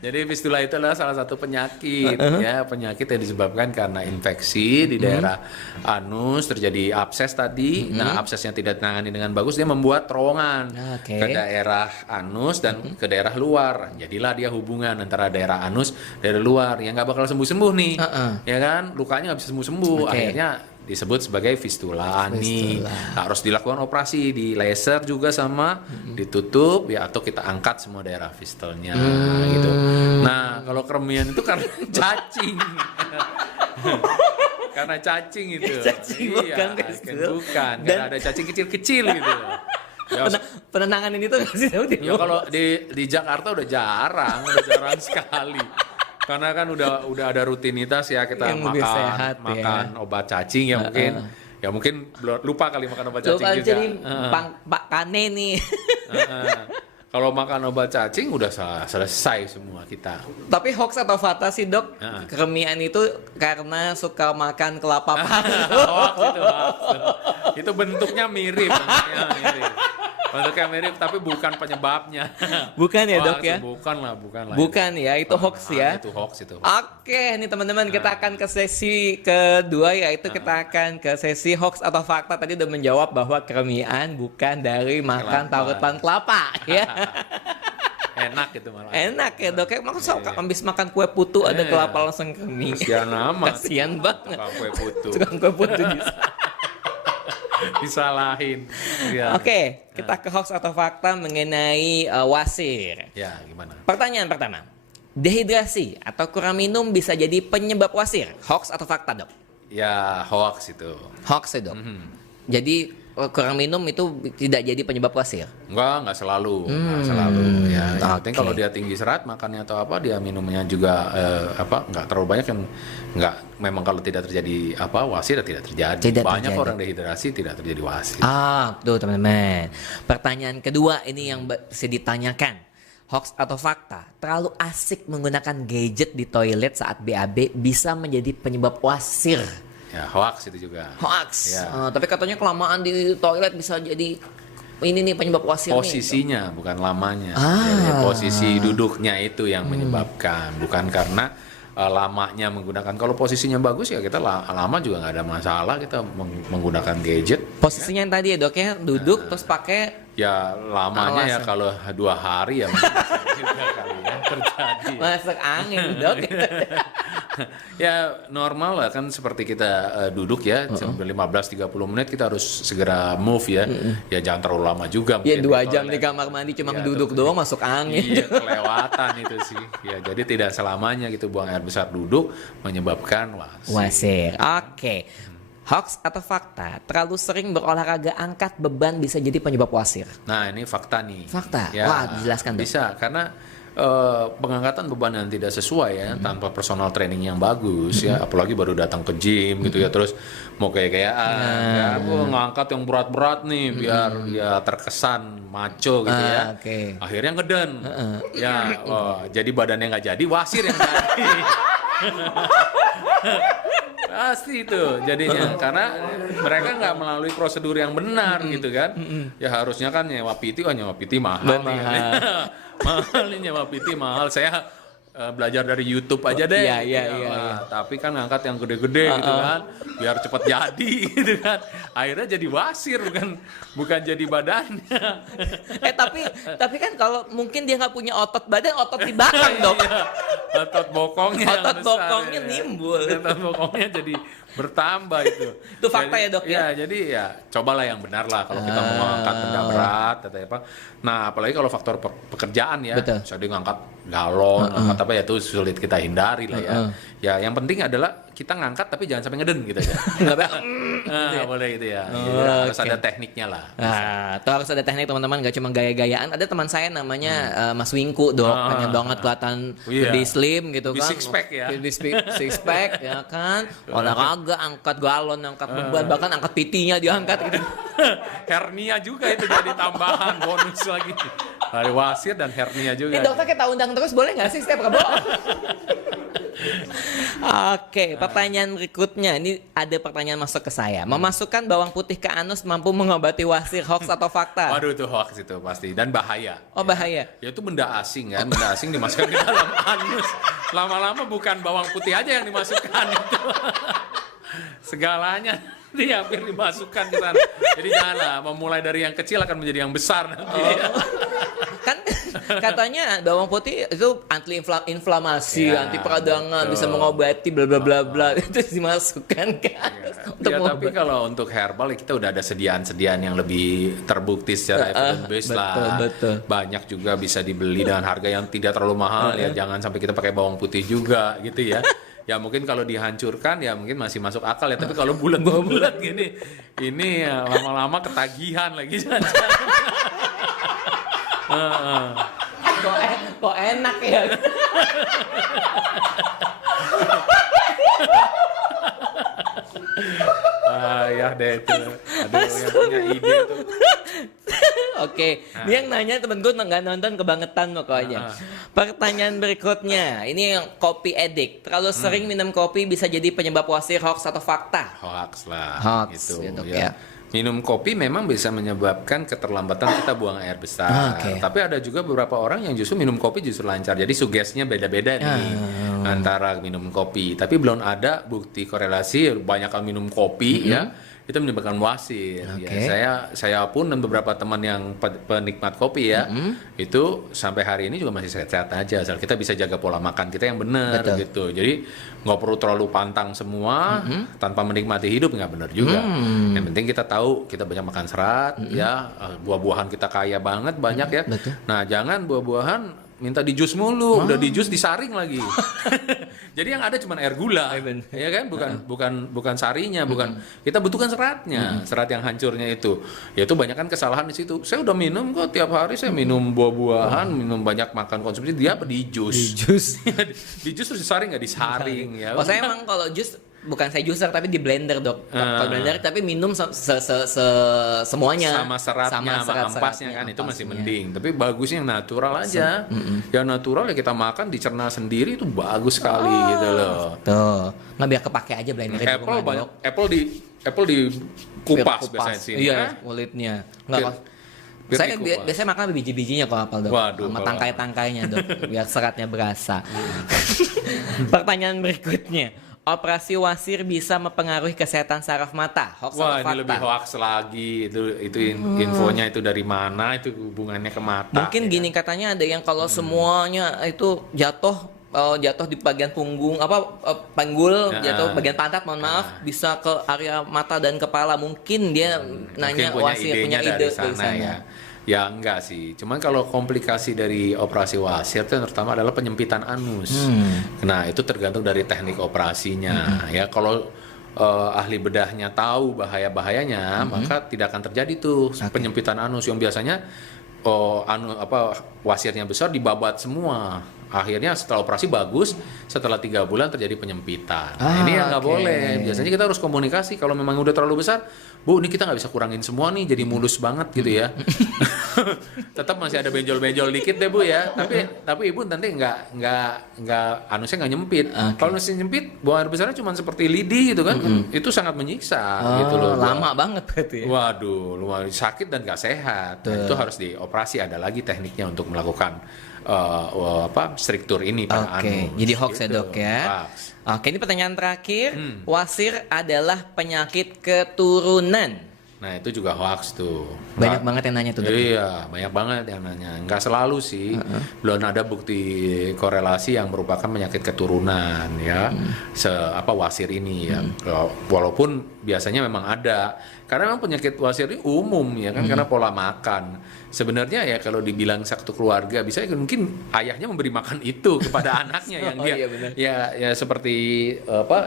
Jadi fistula itu adalah salah satu penyakit ya, penyakit yang disebabkan karena infeksi di daerah anus, terjadi abses tadi. Nah, absesnya tidak ditangani dengan bagus, dia membuat terowongan Oke. ke daerah anus dan ke daerah luar. Jadilah dia hubungan antara daerah anus daerah luar yang nggak bakal sembuh-sembuh nih. Ya kan? Lukanya nggak bisa sembuh-sembuh. Oke. Akhirnya disebut sebagai fistula nih. Nah, harus dilakukan operasi di laser juga sama ditutup ya, atau kita angkat semua daerah fistulnya gitu. Nah, kalau keremian itu karena cacing. Karena cacing itu. Cacing bukan fistul. Bukan, karena ada cacing kecil-kecil gitu. Ya, Penenangan ini tuh nggak sih dok? ya kalau di Jakarta udah jarang sekali. Karena kan udah ada rutinitas ya, kita Yang lebih sehat, ya. makan obat cacing ya mungkin. Ya mungkin lupa kali makan obat cacing Coba juga. jadi Pak Kane nih. Kalau makan obat cacing udah selesai semua kita. Tapi hoax atau fakta sih dok? Keremian itu karena suka makan kelapa parut. Hoax. Itu bentuknya mirip. Bentuknya mirip tapi bukan penyebabnya. Bukan ya Hoax, dok ya? Bukan lah. Bukan ya, itu hoax ya. Itu hoax itu. Oke, nih teman-teman kita akan ke sesi kedua, yaitu kita akan ke sesi hoax atau fakta. Tadi udah menjawab bahwa keremian bukan dari makan Kelapa. tarutan kelapa ya. Enak gitu malah. Enak ya dok, kayak suka habis makan kue putu ada kelapa langsung kermi. Kasihan amat. Kasihan banget. Tukang kue putu. Tukang kue putu bisa. Disalahin. Ya. Oke, kita ke hoax atau fakta mengenai wasir. Ya, gimana? Pertanyaan pertama, dehidrasi atau kurang minum bisa jadi penyebab wasir. Hoax atau fakta dok? Ya, hoax itu. Hoax ya dok. Jadi kurang minum itu tidak jadi penyebab wasir. Enggak selalu. Enggak selalu. Ya, yang penting oke. kalau dia tinggi serat makannya atau apa, dia minumnya juga enggak terlalu banyak kan, enggak, memang kalau tidak terjadi wasir ya tidak terjadi. Tidak Banyak terjadi. orang dehidrasi tidak terjadi wasir. Tuh teman-teman. Pertanyaan kedua ini yang bisa ditanyakan. Hoax atau fakta? Terlalu asik menggunakan gadget di toilet saat BAB bisa menjadi penyebab wasir. Ya, hoax itu juga. Hoax. Ya. Tapi katanya kelamaan di toilet bisa jadi ini nih penyebab wasir nih. Posisinya bukan lamanya. Ah. Jadi posisi duduknya itu yang menyebabkan, bukan karena lamanya menggunakan. Kalau posisinya bagus ya kita lama juga nggak ada masalah kita menggunakan gadget. Posisinya yang tadi ya dok ya, duduk terus pakai Ya lamanya ya Alasan. kalau 2 hari ya mungkin bisa juga kali ya terjadi. masuk angin dok. Ya normal lah kan seperti kita duduk ya sampai 15-30 menit kita harus segera move ya. Ya jangan terlalu lama juga. Ya mungkin 2 jam toilet. di kamar mandi cuma Ya, duduk doang masuk angin. Iya kelewatan itu sih. Ya jadi tidak selamanya gitu buang air besar duduk menyebabkan wasir. Wasir. Oke. Hoax atau fakta? Terlalu sering berolahraga angkat beban bisa jadi penyebab wasir. Nah ini fakta nih. Fakta? Ya, Wah, dijelaskan dong. bisa karena pengangkatan beban yang tidak sesuai ya tanpa personal training yang bagus ya, apalagi baru datang ke gym gitu ya, terus mau kayak gue ngangkat yang berat-berat nih biar ya terkesan maco gitu ya. Oke. Akhirnya ngeden. Ya jadi badannya nggak jadi, wasir yang jadi. Pasti itu jadinya karena mereka nggak melalui prosedur yang benar gitu kan. Ya harusnya kan nyewa PT mahal nih. Mahal nih nyewa PT mahal. Saya belajar dari YouTube aja deh. Iya. Tapi kan ngangkat yang gede-gede gitu kan biar cepet jadi gitu kan. Akhirnya jadi wasir bukan jadi badannya. Tapi kan kalau mungkin dia nggak punya otot badan, otot di belakang dong. Iya. Otot bokongnya yang Otot besar, bokongnya ya. nimbul. Otot bokongnya jadi bertambah itu. Itu fakta ya, Dok, ya? Iya, jadi ya cobalah yang benar lah kalau kita mau ngangkat benda berat atau apa. Nah, apalagi kalau faktor pekerjaan ya. Betul. Misalnya dia ngangkat galon, ngangkat apa ya itu sulit kita hindari lah ya. Ya, yang penting adalah kita ngangkat tapi jangan sampai ngeden gitu ya. Nah, boleh itu ya. Jadi harus ada tekniknya lah. Nah, tuh harus ada teknik teman-teman, gak cuma gaya-gayaan. Ada teman saya namanya Mas Wingku, Dok. Pengen banget kelihatan lebih slim gitu Lebih kan. six pack ya. Lebih six pack ya kan. Olahraga, angkat galon, angkat beban, bahkan angkat PT-nya diangkat gitu. Hernia juga itu jadi tambahan bonus lagi. Dari wasir dan hernia juga. Ini dokter kita undang terus boleh nggak sih setiap Rabu? Oke, pertanyaan berikutnya. Ini ada pertanyaan masuk ke saya. Memasukkan bawang putih ke anus mampu mengobati wasir, hoax atau fakta? Waduh itu hoax itu pasti dan bahaya. Oh, bahaya. Ya itu benda asing kan, benda asing dimasukkan ke dalam anus. Lama-lama bukan bawang putih aja yang dimasukkan itu. Segalanya dia hampir dimasukkan ke sana. Jadi janganlah memulai dari yang kecil akan menjadi yang besar nanti. Kan katanya bawang putih itu anti inflamasi, Ya, anti peradangan, betul. bisa mengobati bla bla bla bla. Itu dimasukkan kan untuk Ya, tapi mengobati. kalau untuk herbal ya kita udah ada sediaan-sediaan yang lebih terbukti secara evidence based lah. betul. Banyak juga bisa dibeli dengan harga yang tidak terlalu mahal ya. Jangan sampai kita pakai bawang putih juga gitu ya. Ya mungkin kalau dihancurkan ya mungkin masih masuk akal ya. Tapi kalau bulat-bulat gini, ini ya, lama-lama ketagihan lagi. Kok enak ya? Ya deh itu. Aduh yang punya ide tuh. Oke, ini yang nanya temen gue nggak nonton kebangetan pokoknya. Pertanyaan berikutnya, ini yang kopi edik. Terlalu sering minum kopi bisa jadi penyebab wasir, hoax atau fakta? Hoax lah Hoax, gitu gitu, ya. ya. Minum kopi memang bisa menyebabkan keterlambatan kita buang air besar. Oke. Tapi ada juga beberapa orang yang justru minum kopi justru lancar. Jadi sugestinya beda-beda nih antara minum kopi. Tapi belum ada bukti korelasi banyak minum kopi ya itu menyebabkan wasir. Oke. Ya, saya pun dan beberapa teman yang penikmat kopi ya itu sampai hari ini juga masih sehat-sehat aja. Asal kita bisa jaga pola makan kita yang benar Betul. gitu. Jadi nggak perlu terlalu pantang semua tanpa menikmati hidup nggak benar juga. Yang penting kita tahu kita banyak makan serat ya, buah-buahan kita kaya banget banyak ya. Betul. Nah jangan buah-buahan minta di jus mulu, udah di jus disaring lagi. Jadi yang ada cuma air gula, ya kan? Bukan sarinya, bukan. Kita butuhkan seratnya, serat yang hancurnya itu. Ya itu banyak kan kesalahan di situ. Saya udah minum kok tiap hari saya minum buah-buahan, minum banyak makan konsumsi dia apa di jus. Di jus terus disaring nggak disaring ya. Oh, saya emang kalau jus bukan saya juicer tapi di blender, Dok. Kalau blender tapi minum semuanya sama seratnya sama ampasnya kan itu masih mending, tapi bagusnya yang natural aja. Yang natural ya kita makan dicerna sendiri itu bagus sekali gitu loh. Tuh, nggak biar kepake aja blender di Apple rumah, banyak, Dok. Apple dikupas biasanya sini. Iya, kulitnya. Nggak, Biar saya dikupas. biasanya makan biji-bijinya kalau apel, Dok. Waduh, Sama kalau- tangkai-tangkainya, Dok, biar seratnya berasa. Pertanyaan berikutnya. Operasi wasir bisa mempengaruhi kesehatan saraf mata. Hoax Wah atau ini lebih fakta? hoax lagi itu infonya itu dari mana itu hubungannya ke mata. Mungkin ya gini katanya ada yang kalau semuanya itu jatuh jatuh di bagian punggung panggul, Nah, jatuh bagian pantat, mohon maaf, bisa ke area mata dan kepala. Mungkin dia nanya mungkin punya wasir, idenya punya ide dari sana ya. Ya enggak sih, cuman kalau komplikasi dari operasi wasir itu yang terutama adalah penyempitan anus. Nah itu tergantung dari teknik operasinya. Ya kalau ahli bedahnya tahu bahayanya, maka tidak akan terjadi tuh penyempitan anus yang biasanya wasirnya besar dibabat semua. Akhirnya setelah operasi bagus, setelah 3 bulan terjadi penyempitan. Nah, ini yang nggak boleh. Biasanya kita harus komunikasi kalau memang udah terlalu besar, Bu, ini kita nggak bisa kurangin semua nih, jadi mulus banget gitu ya. Tetap masih ada benjol-benjol dikit deh Bu ya. Tapi Ibu nanti nggak anusnya nggak nyempit. Kalau anusnya nyempit, buang air besarnya cuma seperti lidi gitu kan, itu sangat menyiksa gitu loh. Lama banget berarti ya? Waduh, lumayan sakit dan nggak sehat. Nah, itu harus dioperasi. Ada lagi tekniknya untuk melakukan struktur ini pada anus. Jadi hoax ya gitu. Dok ya. Hoax. Oke, ini pertanyaan terakhir. Wasir adalah penyakit keturunan. Nah itu juga hoax tuh. Banyak banget yang nanya tuh Dok. Iya, banyak banget yang nanya. Nggak selalu sih. Belum ada bukti korelasi yang merupakan penyakit keturunan ya. Wasir ini ya. Walaupun biasanya memang ada. Karena memang penyakit wasir ini umum ya kan, karena pola makan. Sebenarnya ya kalau dibilang satu keluarga bisa mungkin ayahnya memberi makan itu kepada anaknya yang ya seperti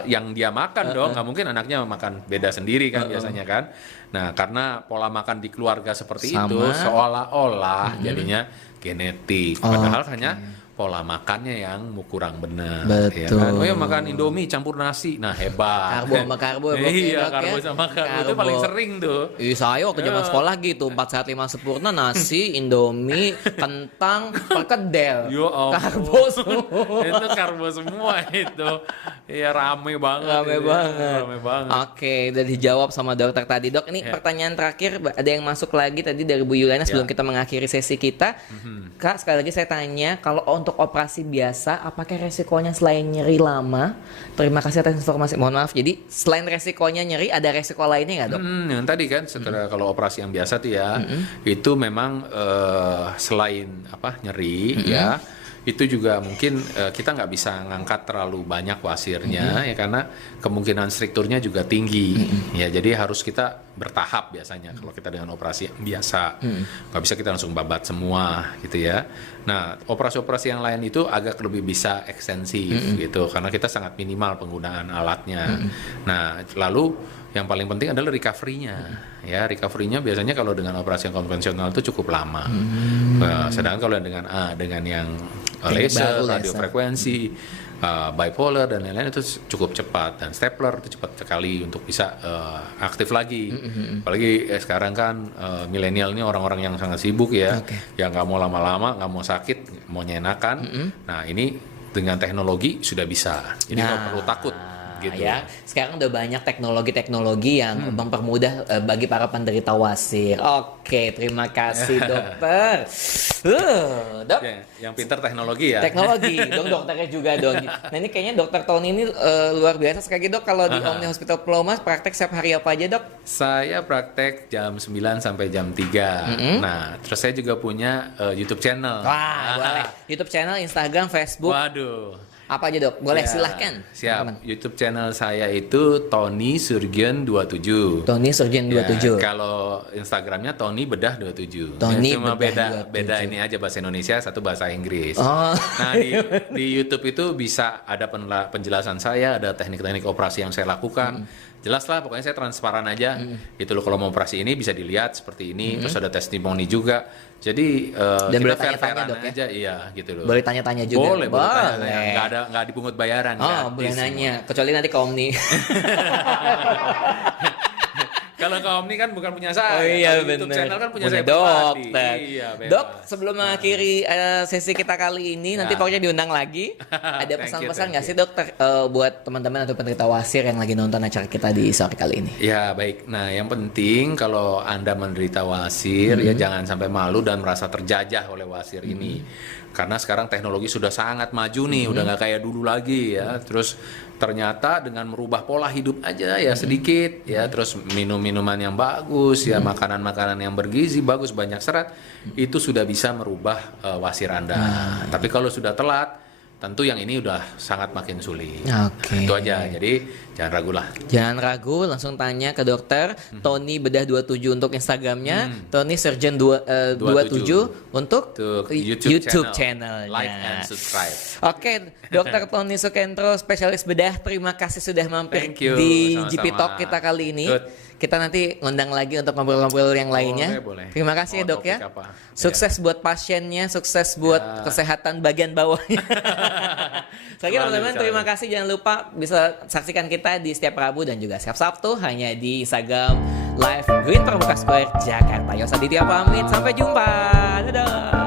yang dia makan dong. Nggak mungkin anaknya makan beda sendiri kan biasanya kan. Nah karena pola makan di keluarga seperti itu seolah-olah jadinya genetik, padahal hanya pola makannya yang kurang benar. Betul. Ya kan? Oh ya makan Indomie campur nasi, nah hebat. Karbo sama karbo ya, iya, Dok, karbo ya? sama karbo itu paling sering tuh. Saya waktu zaman sekolah gitu, 4 sehat 5 sempurna, nasi, Indomie, kentang, perkedel. Yo, Karbo semua. Itu karbo semua itu. Iya rame banget. Rame banget. Rame banget. Oke, udah dijawab sama dokter tadi. Dok, ini pertanyaan terakhir, ada yang masuk lagi tadi dari Bu Yuliana sebelum kita mengakhiri sesi kita. Kak, sekali lagi saya tanya, kalau untuk operasi biasa, apakah resikonya selain nyeri lama? Terima kasih atas informasi. Mohon maaf, jadi selain resikonya nyeri, ada resiko lainnya nggak Dok? Yang tadi kan setelah kalau operasi yang biasa tuh ya, itu memang selain nyeri ya, itu juga mungkin kita nggak bisa ngangkat terlalu banyak wasirnya ya karena kemungkinan strukturnya juga tinggi ya, jadi harus kita bertahap biasanya kalau kita dengan operasi biasa nggak bisa kita langsung babat semua gitu ya. Nah operasi-operasi yang lain itu agak lebih bisa ekstensif gitu karena kita sangat minimal penggunaan alatnya. Nah lalu yang paling penting adalah recovery-nya. Ya, recovery-nya biasanya kalau dengan operasi yang konvensional itu cukup lama. Sedangkan kalau dengan yang laser, radiofrekuensi, bipolar dan lain-lain itu cukup cepat, dan stapler itu cepat sekali untuk bisa aktif lagi. Apalagi sekarang kan milenial ini orang-orang yang sangat sibuk ya, yang nggak mau lama-lama, nggak mau sakit, mau nyenakan. Nah ini dengan teknologi sudah bisa, jadi nggak perlu takut. Gitu. Ya, sekarang udah banyak teknologi yang mempermudah bagi para penderita wasir. Oke, terima kasih dokter. Dok, yang pintar teknologi ya. Teknologi, dong dokternya juga dong. Nah ini kayaknya dokter Tony ini luar biasa sekali Dok. Kalau di Omni Hospital Plomas praktek setiap hari apa aja Dok? Saya praktek jam 9 sampai jam 3. Nah, terus saya juga punya YouTube channel. Wah, boleh. YouTube channel, Instagram, Facebook. Waduh. Apa aja Dok? Boleh silahkan. Siap. Teman-teman. YouTube channel saya itu Tony Surgeon 27. Tony Surgeon 27. Kalau Instagramnya Tony Bedah 27. Tony cuma Bedah beda 27. ini aja bahasa Indonesia, satu bahasa Inggris. Oh. Nah di YouTube itu bisa ada penjelasan saya, ada teknik-teknik operasi yang saya lakukan. Jelas lah, pokoknya saya transparan aja. Itu loh, kalau mau operasi ini bisa dilihat seperti ini. Terus ada testimoni juga. Jadi dan kita boleh tanya-tanya fair-fairan Dok ya? aja, iya gitu loh. Boleh tanya-tanya juga. Boleh tanya-tanya. Nggak dipungut bayaran. Boleh nanya. Kecuali nanti ke Omni. Kalau ke Omni kan bukan punya saya. Oh iya Kalau YouTube bener. channel kan punya saya dokter. Iya, Dok, sebelum mengakhiri sesi kita kali ini, nanti pokoknya diundang lagi. Ada pesan-pesan nggak sih dokter buat teman-teman atau penderita wasir yang lagi nonton acara kita di sore kali ini? Ya baik. Nah yang penting kalau Anda menderita wasir ya jangan sampai malu dan merasa terjajah oleh wasir ini. Karena sekarang teknologi sudah sangat maju nih, udah nggak kayak dulu lagi ya. Terus ternyata dengan merubah pola hidup aja ya sedikit ya, terus minum-minuman yang bagus ya, makanan-makanan yang bergizi bagus, banyak serat, itu sudah bisa merubah wasir Anda. Tapi kalau sudah telat, tentu yang ini udah sangat makin sulit. Oke. Itu aja. Jadi jangan ragu lah. Jangan ragu, langsung tanya ke dokter. Tony Bedah 27 untuk Instagramnya, Tony Surgeon 27 untuk YouTube channelnya. Like and subscribe. Oke, Dokter Tony Sukendro, spesialis bedah. Terima kasih sudah mampir Thank you, di sama-sama. GP Talk kita kali ini. Good. Kita nanti ngundang lagi untuk ngobrol-ngobrol yang lainnya. Boleh. Terima kasih ya Mau dok ya. topik apa? Sukses buat pasiennya, sukses buat kesehatan bagian bawahnya. Sekali lagi teman-teman, terima kasih. Jangan lupa bisa saksikan kita di setiap Rabu dan juga setiap Sabtu hanya di Instagram Live Green Pramuka Square Jakarta. Yosa Ditya pamit, sampai jumpa. Dadah.